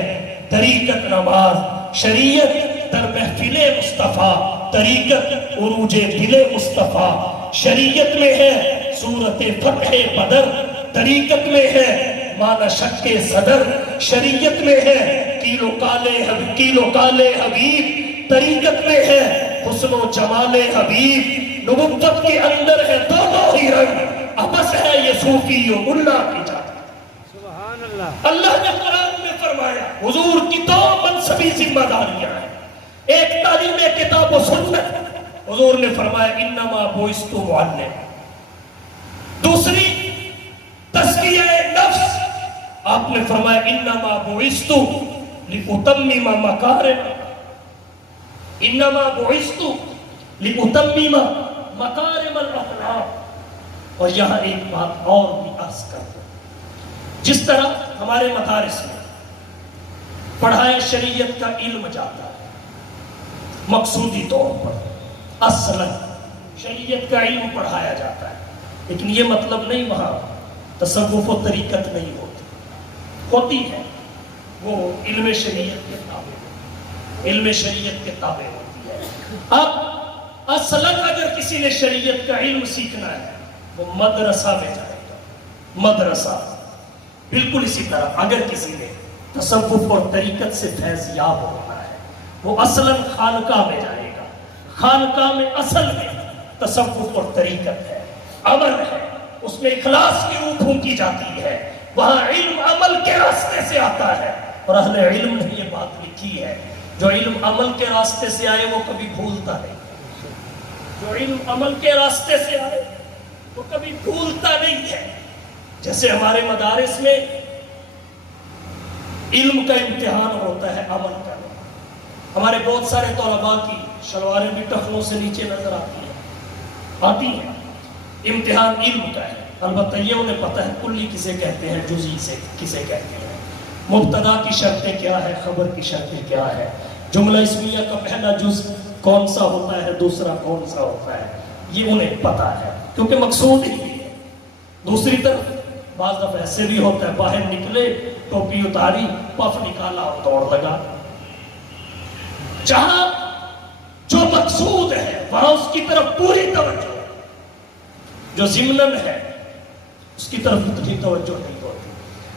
طریقت نماز. شریعت در محفل مصطفیٰ، طریقت عروج دل مصطفیٰ. شریعت میں ہے صورت فتح بدر، طریقت میں ہے مانا شک صدر. شریعت میں ہے کیلو کالے حبیب، طریقت میں ہے حسن و جمال حبیب. نبوت کے اندر ہے دونوں ہی رنگ، ابس ہے یہ صوفی و ملا کی جات. سبحان اللہ. اللہ نے قرآن میں فرمایا حضور کی دو منصبی ذمہ داریاں ہیں. ایک تعلیم کتاب و سنت، حضور نے فرمایا انما بعثت معلم. دوسری تزکیہ نفس، آپ نے فرمایا انما بعثت لأتمم مکارم، انما بعثت لأتمم مکارم الاخلاق. اور یہاں ایک بات اور بھی عرض کر دوں، جس طرح ہمارے مدارس میں پڑھائے شریعت کا علم جاتا ہے مقصودی طور پر، اصلاً شریعت کا علم پڑھایا جاتا ہے، لیکن یہ مطلب نہیں وہاں تصوف و طریقت نہیں ہوتی ہے. وہ علم شریعت کے تابع، علم شریعت کے تابع ہوتی ہے. اب اصلاً اگر کسی نے شریعت کا علم سیکھنا ہے وہ مدرسہ میں جائے گا. مدرسہ بالکل اسی طرح اگر کسی نے تصوف اور طریقت سے فیض یاب ہونا ہے وہ اصلاً خانقاہ میں جائے گا. خانقاہ میں اصل میں تصوف اور طریقت ہے، عمل ہے، اس میں اخلاص کی روح پھونکی جاتی ہے. وہاں علم عمل کے راستے سے آتا ہے. اور اہل علم نے یہ بات لکھی ہے، جو علم عمل کے راستے سے آئے وہ کبھی بھولتا نہیں. جو علم عمل کے راستے سے آئے وہ کبھی بھولتا نہیں ہے. جیسے ہمارے مدارس میں علم کا امتحان ہوتا ہے عمل کرنا. ہمارے بہت سارے طلباء کی شلواریں بھی ٹخنوں سے نیچے نظر آتی ہیں. امتحان علم کا ہے. البتہ یہ انہیں پتہ ہے کلی کسے کہتے ہیں، جزئی سے کسے کہتے ہیں، مبتدا کی شرطیں کیا ہے، خبر کی شرطیں کیا ہے، جملہ اسمیہ کا پہلا جز کون سا ہوتا ہے، دوسرا کون سا ہوتا ہے، یہ انہیں پتہ ہے کیونکہ مقصود ہی ہے. دوسری طرف بعض دفعہ ایسے بھی ہوتا ہے باہر نکلے، ٹوپی اتاری، پف نکالا اور دوڑ لگا. جہاں جو مقصود ہے وہاں اس کی طرف پوری توجہ، جو ضمنن ہے اس کی طرف اتنی توجہ نہیں ہوتی.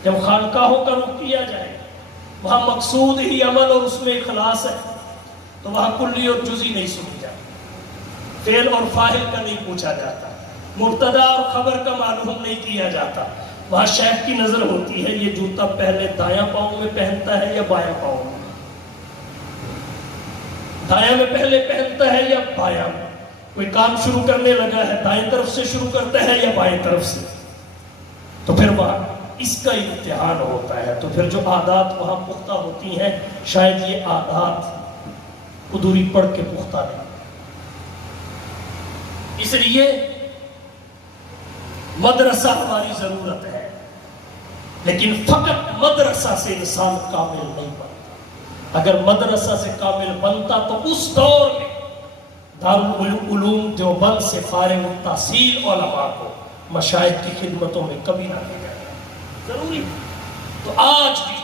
جب خانقاہوں کا رخ کیا جائے وہاں مقصود ہی عمل اور اس میں اخلاص ہے تو وہاں کلی اور جزئی نہیں سنی جاتی. فعل اور فاعل کا نہیں پوچھا جاتا، مبتدا اور خبر کا معلوم نہیں کیا جاتا. وہاں شیخ کی نظر ہوتی ہے یہ جوتا پہلے دایاں پاؤں میں پہنتا ہے یا بایاں پاؤں میں، دایاں میں پہلے پہنتا ہے یا بایاں میں. کوئی کام شروع کرنے لگا ہے دائیں طرف سے شروع کرتا ہے یا بائیں طرف سے. تو پھر وہاں اس کا امتحان ہوتا ہے. تو پھر جو عادات وہاں پختہ ہوتی ہیں شاید یہ عادات ادھوری پڑھ کے پختہ نہیں. اس لیے مدرسہ ہماری ضرورت ہے، لیکن فقط مدرسہ سے انسان کامل نہیں بنتا. اگر مدرسہ سے کامل بنتا تو اس دور میں دارالعلوم دیوبند سے فارغ التحصیل علماء کو مشائخ کی خدمتوں میں کبھی نہ لے جائے، ضروری ہے۔ تو آج بھی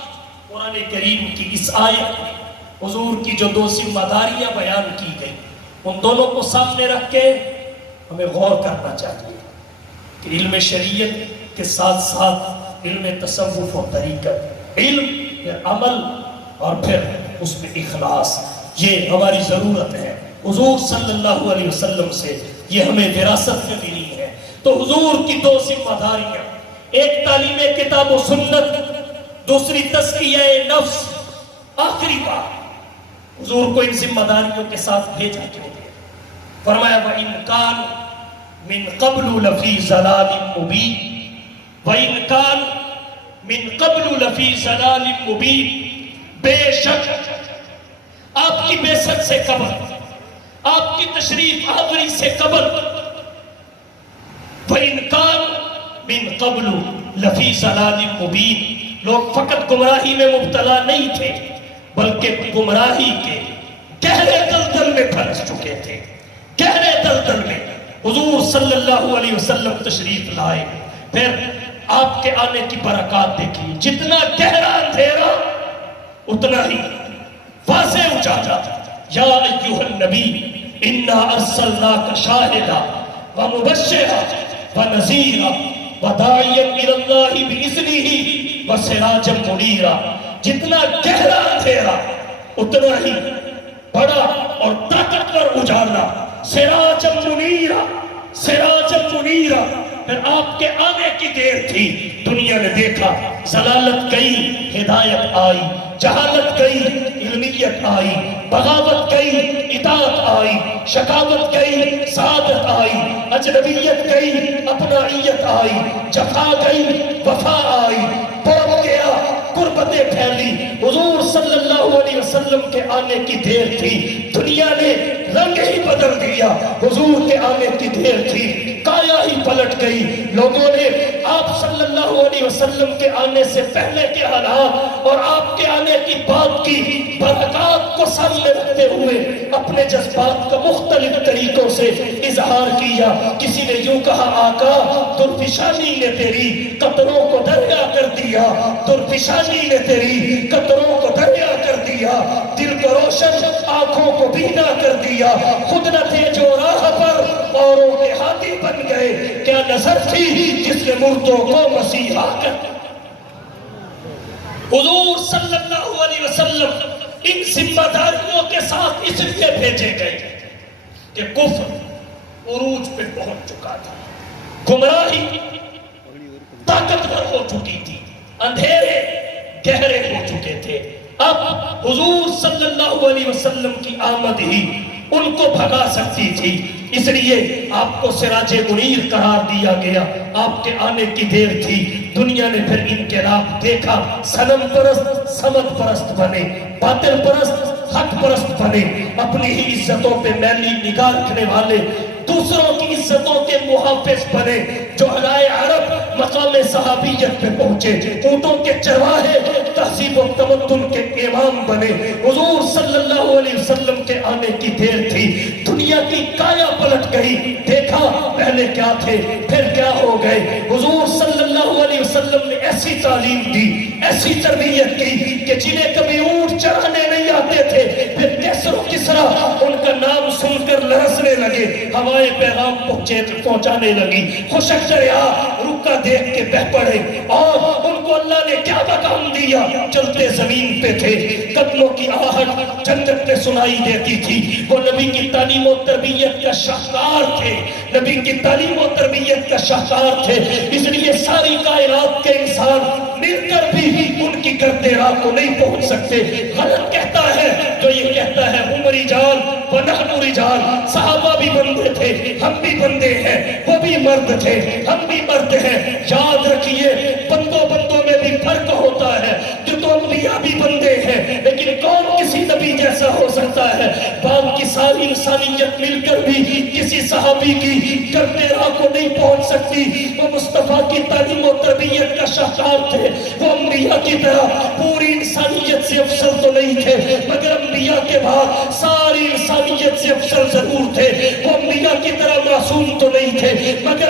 قرآن کریم کی اس آیت میں حضور کی جو دو ذمہ داریاں بیان کی گئی، ان دونوں کو سامنے رکھ کے ہمیں غور کرنا چاہیے کہ علم شریعت کے ساتھ ساتھ علم تصوف و طریقت، علم پھر عمل اور پھر اس میں اخلاص، یہ ہماری ضرورت ہے۔ حضور صلی اللہ علیہ وسلم سے یہ ہمیں وراثت میں ملی ہے۔ تو حضور کی دو ذمہ داریاں، ایک تعلیم کتاب و سنت، دوسری تزکیہ نفس۔ آخری بات، حضور کو ان ذمہ داریوں کے ساتھ بھیجا کیوں گیا؟ فرمایا وَإِن كَانُوا مِن قَبْلُ لَفِي ضَلَالٍ مُبِينٍ، وَإِن كَانُوا مِن قَبْلُ لَفِي ضَلَالٍ مُبِينٍ، بے شک آپ کی بعثت سے قبل، آپ کی تشریف آوری سے قبل، وَإِن كَانُوا مِن قَبْلُ لَفِي ضَلَالٍ مُبِينٍ، لوگ فقط گمراہی میں مبتلا نہیں تھے بلکہ گمراہی کے گہرے دلدل میں پھنس چکے تھے، گہرے دلدل میں۔ حضور صلی اللہ علیہ وسلم تشریف لائے، پھر آپ کے آنے کی برکات دیکھیے، جتنا گہرا اندھیرا اتنا ہی واضح اجالا۔ یا ایھا النبی انا ارسلناک شاہدا ومبشرا ونذیرا وداعیا الی اللہ باذنہ وسراجا منیرا۔ جتنا گہرا اندھیرا اتنا ہی بڑا اور طاقتور اجالا، سراجا منیرا، سراجا منیرا۔ پھر آپ کے آنے کی دیر تھی، دنیا نے دیکھا ضلالت گئی، ہدایت آئی، جہالت گئی، علمیت آئی، بغاوت گئی، اطاعت آئی، شقاوت گئی، سعادت آئی، اجنبیت گئی، اپنائیت آئی، جفا گئی، وفا آئی، بڑھ گیا، قربتیں پھیلی۔ حضور صلی اللہ علیہ وسلم کے آنے کی دیر تھی، دنیا نے رنگ ہی بدل دیا۔ حضور کے آنے کی دیر تھی، کایا ہی پلٹ گئی۔ لوگوں نے آپ صلی اللہ علیہ وسلم کے آنے سے پہلے کے حالات اور آپ کے آنے کی بات کی برکات کو سامنے رکھتے ہوئے اپنے جذبات کا مختلف طریقوں سے اظہار کیا۔ کسی نے یوں کہا آقا درفشانی نے تیری قطروں کو دریا کر دیا، درفشانی نے تیری قطروں کو دریا کر دیا، دل کو روشن آنکھوں کو بینا کر دیا، خود نہ تھے جو راہ پر اوروں کے ہاتھی بن گئے، کیا نظر تھی جس نے مردوں کو مسیحا کر۔ حضور صلی اللہ علیہ وسلم ان ذمہ داریوں کے ساتھ اس لیے بھیجے گئے کہ کفر عروج پہ پہنچ چکا تھا، گمراہی طاقتور ہو چکی تھی، اندھیرے گہرے ہو چکے تھے۔ اب حضور صلی اللہ علیہ وسلم کی آمد ہی ان کو بھگا سکتی تھی، اس لیے آپ کو سراج منیر قرار دیا گیا۔ آپ کے آنے کی دیر تھی، دنیا نے پھر انقلاب دیکھا، صنم پرست سمت پرست بنے، باطل پرست حق پرست بنے، اپنی ہی عزتوں پہ میلی نگاہ رکھنے والے دوسروں کی عزتوں کے محافظ بنے، جو علائے عرب مقام صحابیت پہ پہنچے، اونٹوں کے چرواہے تہذیب و تمدن کے امام بنے۔ حضور صلی اللہ علیہ وسلم کے آنے کی دیر تھی، دنیا کی کایا پلٹ گئی، دیکھا پہلے کیا تھے پھر کیا ہو گئے۔ حضور صلی اللہ علیہ وسلم نے ایسی تعلیم دی، ایسی تربیت کی کہ جنہیں کبھی اونٹ چرانے نہیں آتے تھے، پھر کیسر و کسرا ان کا نام سن کر لرزنے لگے، ہوائیں پیغام پہنچانے لگی، خشک دریا رکا دیکھ کے بہ پڑے، اور ان کو اللہ نے کیا مقام دیا، چلتے زمین پہ تھے، قدموں کی آہٹ جنت پہ سنائی دیتی تھی۔ وہ نبی کی تعلیم و تربیت کا شاہکار تھے، نبی کی تعلیم و تربیت کا شاہکار تھے، اس لیے ساری کائنات کے انسان مل کر بھی ان کی گردے راہ کو نہیں پہنچ سکتے۔ غلط کہتا ہے جو یہ کہتا ہے ہم رجال ونحن رجال، صحابہ بھی بندے تھے، ہم بھی بندے ہیں، وہ بھی مرد تھے، ہم بھی مرد ہیں۔ یاد رکھیے بندوں میں بھی فرق ہوتا ہے، جو تو انبیاء بھی بندے ہیں، لیکن کون کسی نبی جیسا ہو سکتا ہے؟ باپ کی ساری انسانیت مل کر بھی کسی صحابی کی گردے راہ کو نہیں پہنچ سکتی۔ وہ مصطفیٰ کی تعلیم و تربیت کا شاہکار تھے، وہ انبیاء کی طرح پوری انسانیت سے افضل تو نہیں تھے، مگر انبیاء کے بعد ساری انسانیت سے افضل ضرور تھے۔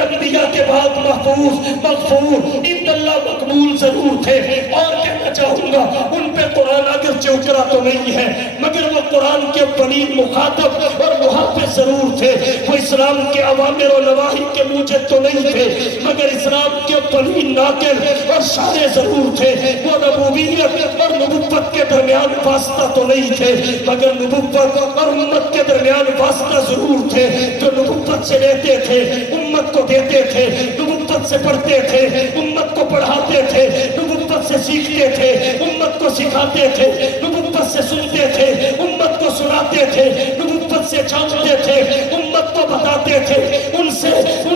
انبیاء کے بعد محفوظ مغفور عند اللہ مقبول ضرور تھے. اور کہنا چاہوں گا ان پہ قرآن اگرچہ اترا تو نہیں ہے مگر وہ قرآن کے بنی مخاطب اور محافظ ضرور تھے. وہ اسلام کے اوامر و نواہی کے موجب تو نہیں تھے مگر اسلام کے بنی ناقل اور شارع ضرور تھے. وہ نبویت اور نبوت کے درمیان واسطہ تو نہیں تھے مگر نبوت اور امت کے درمیان واسطہ ضرور تھے. جو نبوت سے لیتے تھے امت کو دیتے تھے, نبوت سے پڑھتے تھے امت کو پڑھاتے تھے, نبوت سے سیکھتے تھے امت کو سکھاتے تھے, نبوت سے سنتے تھے امت کو سناتے تھے, نبوت سے جانتے تھے امت کو بتاتے تھے. ان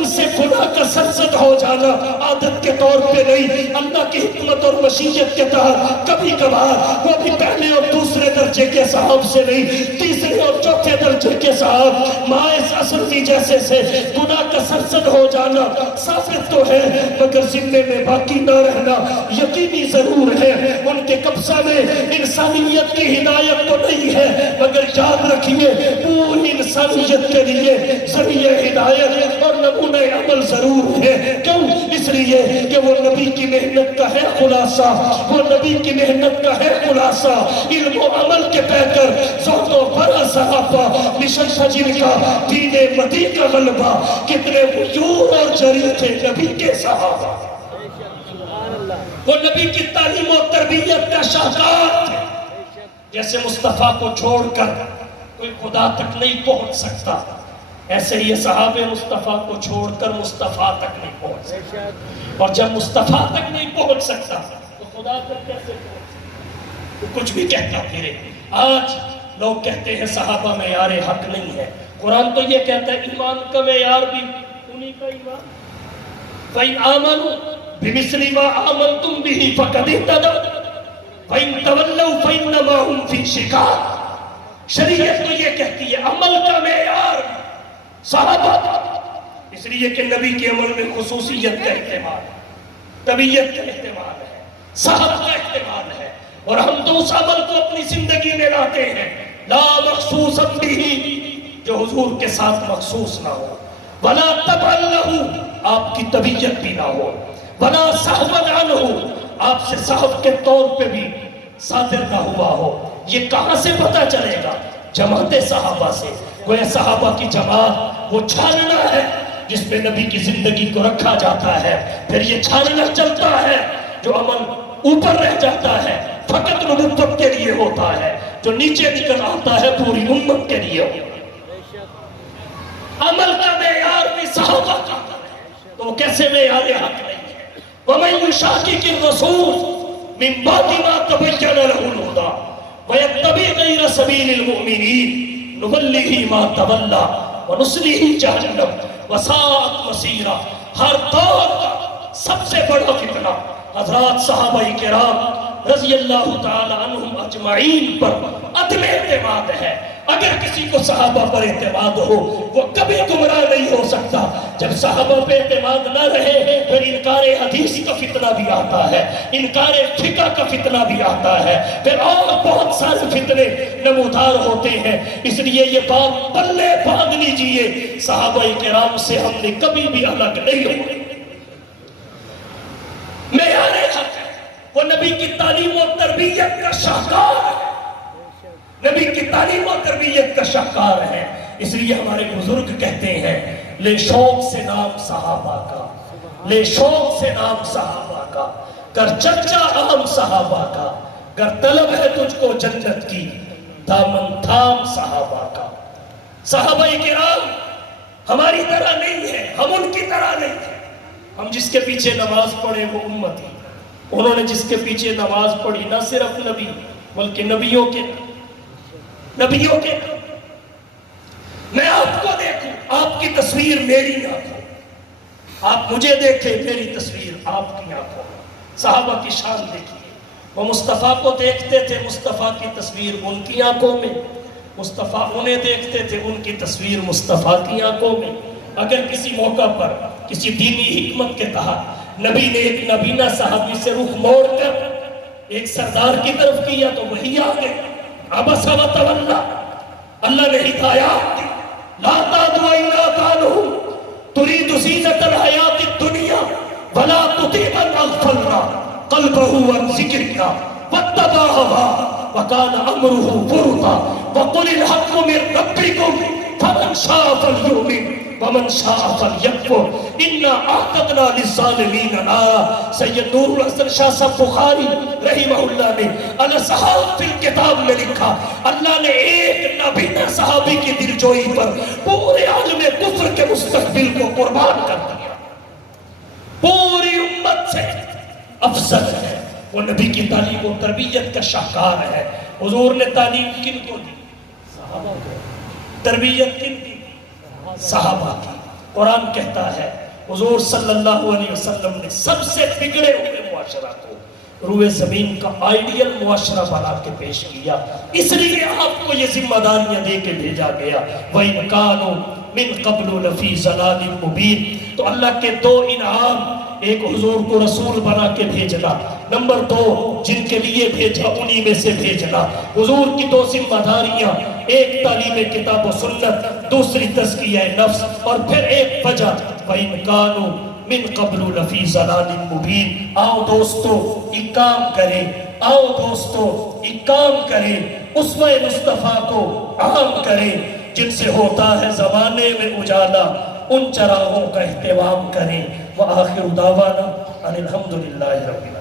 سے خدا کا سرزد ہو جانا عادت کے طور پہ نہیں, اللہ کی حکمت اور مشیت کے تحت کبھی کبھار, وہ بھی پہلے اور دوسرے درجے کے صحاب سے نہیں تیسرے اور چوتھے درجے کے صحاب ماعز اسدی جیسے سے خدا کا سرزد ہو جانا ثابت تو ہے مگر ذمے میں باقی نہ رہنا یقینی ضرور ہے. ان کے قبضہ میں انسانیت کی ہدایت تو نہیں ہے مگر یاد رکھیے پوری انسانیت کے لیے ذریعہ ہدایت اور نمونہ عمل ضرور ہے. کیوں؟ اس لیے کہ وہ نبی کی محنت کا ہے خلاصہ, وہ نبی کی محنت کا ہے خلاصہ. علم و عمل کے پیکر زہد و برا صحابہ مشن جن کا دین مدی کا غلبہ, کتنے غیور اور جری تھے نبی کے صحابہ. وہ نبی کی تعلیم و تربیت کا شاہکار تھے. جیسے مصطفیٰ کو چھوڑ کر کوئی خدا تک نہیں پہنچ سکتا ایسے ہی صحابہ مصطفیٰ کو چھوڑ کر مصطفیٰ تک نہیں پہنچ سکتا. اور جب مصطفیٰ تک نہیں پہنچ سکتا تو خدا تک کیسے پہنچ سکتا؟ تو کچھ بھی کہتا پھرے. آج لوگ کہتے ہیں صحابہ معیار حق نہیں ہے. قرآن تو یہ کہتا ہے ایمان کا معیار بھی انہی کا ایمان. فَإِنْ آمَنُوا بِمِثْلِ مَا آمَنْتُمْ بِهِ فَقَدْ اهْتَدَوْا وَإِنْ تَوَلَّوْا فَإِنَّمَا هُمْ فِي شِقَاقٍ. شریعت تو یہ کہتی ہے عمل کا معیار صحابہ تھا, اس لیے کہ نبی کے عمل میں خصوصیت کا احتمال ہے, طبیعت کا احتمال ہے, صحابہ کا احتمال ہے. اور ہم تو اس عمل کو اپنی زندگی میں لاتے ہیں لا مخصوص بھی جو حضور کے ساتھ مخصوص نہ ہو, ولا تبع لہ آپ کی طبیعت بھی نہ ہو, ولا صحبا عنہ آپ سے صحب کے طور پہ بھی صادر نہ ہوا ہو. یہ کہاں سے پتہ چلے گا؟ جماعت صحابہ سے. گویا صحابہ کی جماعت وہ چھاننا ہے جس میں نبی کی زندگی کو رکھا جاتا ہے. پھر یہ چھاننا چلتا ہے جو عمل اوپر رہ جاتا ہے فقط نبوت کے لیے ہوتا ہے, جو نیچے نکل آتا ہے پوری امت کے لیے. عمل کا معیار بھی صحابہ کا ہے تو کیسے معیار حق نہیں ہے؟ وَمَن يُشَاقِقِ الرَّسُولَ مِن بَعْدِ مَا تَبَيَّنَ لَهُ الْهُدَىٰ وَيَتَّبِعْ غَيْرَ سَبِيلِ الْمُؤْمِنِينَ نُوَلِّهِ مَا تَوَلَّىٰ وَنُصْلِهِ جَهَنَّمَ وَسَاءَتْ مَصِيرًا. ہر دور کا سب سے بڑا فتنہ حضرات صحابہ کرام رضی اللہ تعالی عنہم اجمعین پر عدم اعتماد ہے. اگر کسی کو صحابہ پر اعتماد ہو وہ کبھی گمراہ نہیں ہو سکتا. جب صحابہ پہ اعتماد نہ رہے پھر انکار حدیث کا فتنہ بھی آتا ہے, انکار فقہ کا فتنہ بھی آتا ہے, پھر اور بہت سارے فتنے نمودار ہوتے ہیں. اس لیے یہ بات پلے باندھ لیجئے صحابہ کرام سے ہم نے کبھی بھی الگ نہیں ہوئے. معیار حق ہے, وہ نبی کی تعلیم و تربیت کا شاہکار ہے, نبی کی تعلیم و تربیت کا شاہکار ہے. اس لیے ہمارے بزرگ کہتے ہیں لے شوق سے نام صحابہ کا, لے شوق سے نام صحابہ کا, کر چرچا عام صحابہ کا, گر طلب ہے تجھ کو جنت کی دامن تھام صحابہ کا. صحابہ کرام ہماری طرح نہیں ہے, ہم ان کی طرح نہیں ہیں. ہم جس کے پیچھے نماز پڑھے وہ امتی, انہوں نے جس کے پیچھے نماز پڑھی نہ صرف نبی بلکہ نبیوں کے. میں آپ کو دیکھوں آپ کی تصویر میری آنکھوں, آپ مجھے دیکھیں میری تصویر آپ کی آنکھوں. صحابہ کی شان دیکھیے, وہ مصطفیٰ کو دیکھتے تھے مصطفیٰ کی تصویر ان کی آنکھوں میں, مصطفیٰ انہیں دیکھتے تھے ان کی تصویر مصطفیٰ کی آنکھوں میں. اگر کسی موقع پر کسی دینی حکمت کے تحت نبی نے ایک نبینہ صحابی سے رخ موڑ کر ایک سردار کی طرف کیا تو وہی آگے عبس و تولا, اللہ نے ہدایات دی لا تعدوا الا تعالوا تريد زينة الحياة الدنيا ولا تطع من أغفلنا قلبه عن ذكرنا واتبع هواه وكان أمره فرطا وقل الحق من ربكم فمن شاء فليؤمن ومن شاء فليكفر إنا أعتدنا للظالمين نارا. سید نور الحسن شاہ صاحب بخاری رحمہ اللہ نے الاصحاب فی الکتاب میں لکھا اللہ نے ایک نابینا صحابی کی دلجوئی پر پورے عالم کفر کے مستقبل کو قربان کر دیا. پوری امت سے افضل ہے وہ، نبی کی تعلیم و تربیت کا شاہکار ہے. حضور نے تعلیم کن کو دی؟ صحابہ کو. تربیت کن کی؟ صحابہ کی. قرآن کہتا ہے حضور صلی اللہ علیہ وسلم نے سب سے بگڑے ہوئے معاشرہ کو روئے زمین کا آئیڈیل معاشرہ بنا کے پیش کیا. اس لیے آپ کو یہ ذمہ داریاں دے کے بھیجا گیا. وَإِنْ كَانُوا مِنْ قَبْلُ لَفِي ضَلَالٍ مُبِينٍ. تو اللہ کے دو انعام، ایک حضور کو رسول بنا کے بھیجنا، نمبر دو جن کے لیے بھیجا انہی میں سے بھیجنا. حضور کی دو ذمہ داریاں، ایک تعلیم کتاب و سنت، دوسری تزکیہ نفس، اور پھر ایک وجہ وَإِنْ كَانُوا مِنْ قَبْلُ لَفِي ضَلَالٍ مُبِينٍ. آؤ دوستو ایک کام کریں، آؤ دوستو ایک کام کریں، اسوہ مصطفیٰ کو عام کریں. جن سے ہوتا ہے زمانے میں اجالا ان چراغوں کا اہتمام کریں. وآخر دعوانا ان الحمدللہ رب العالمین.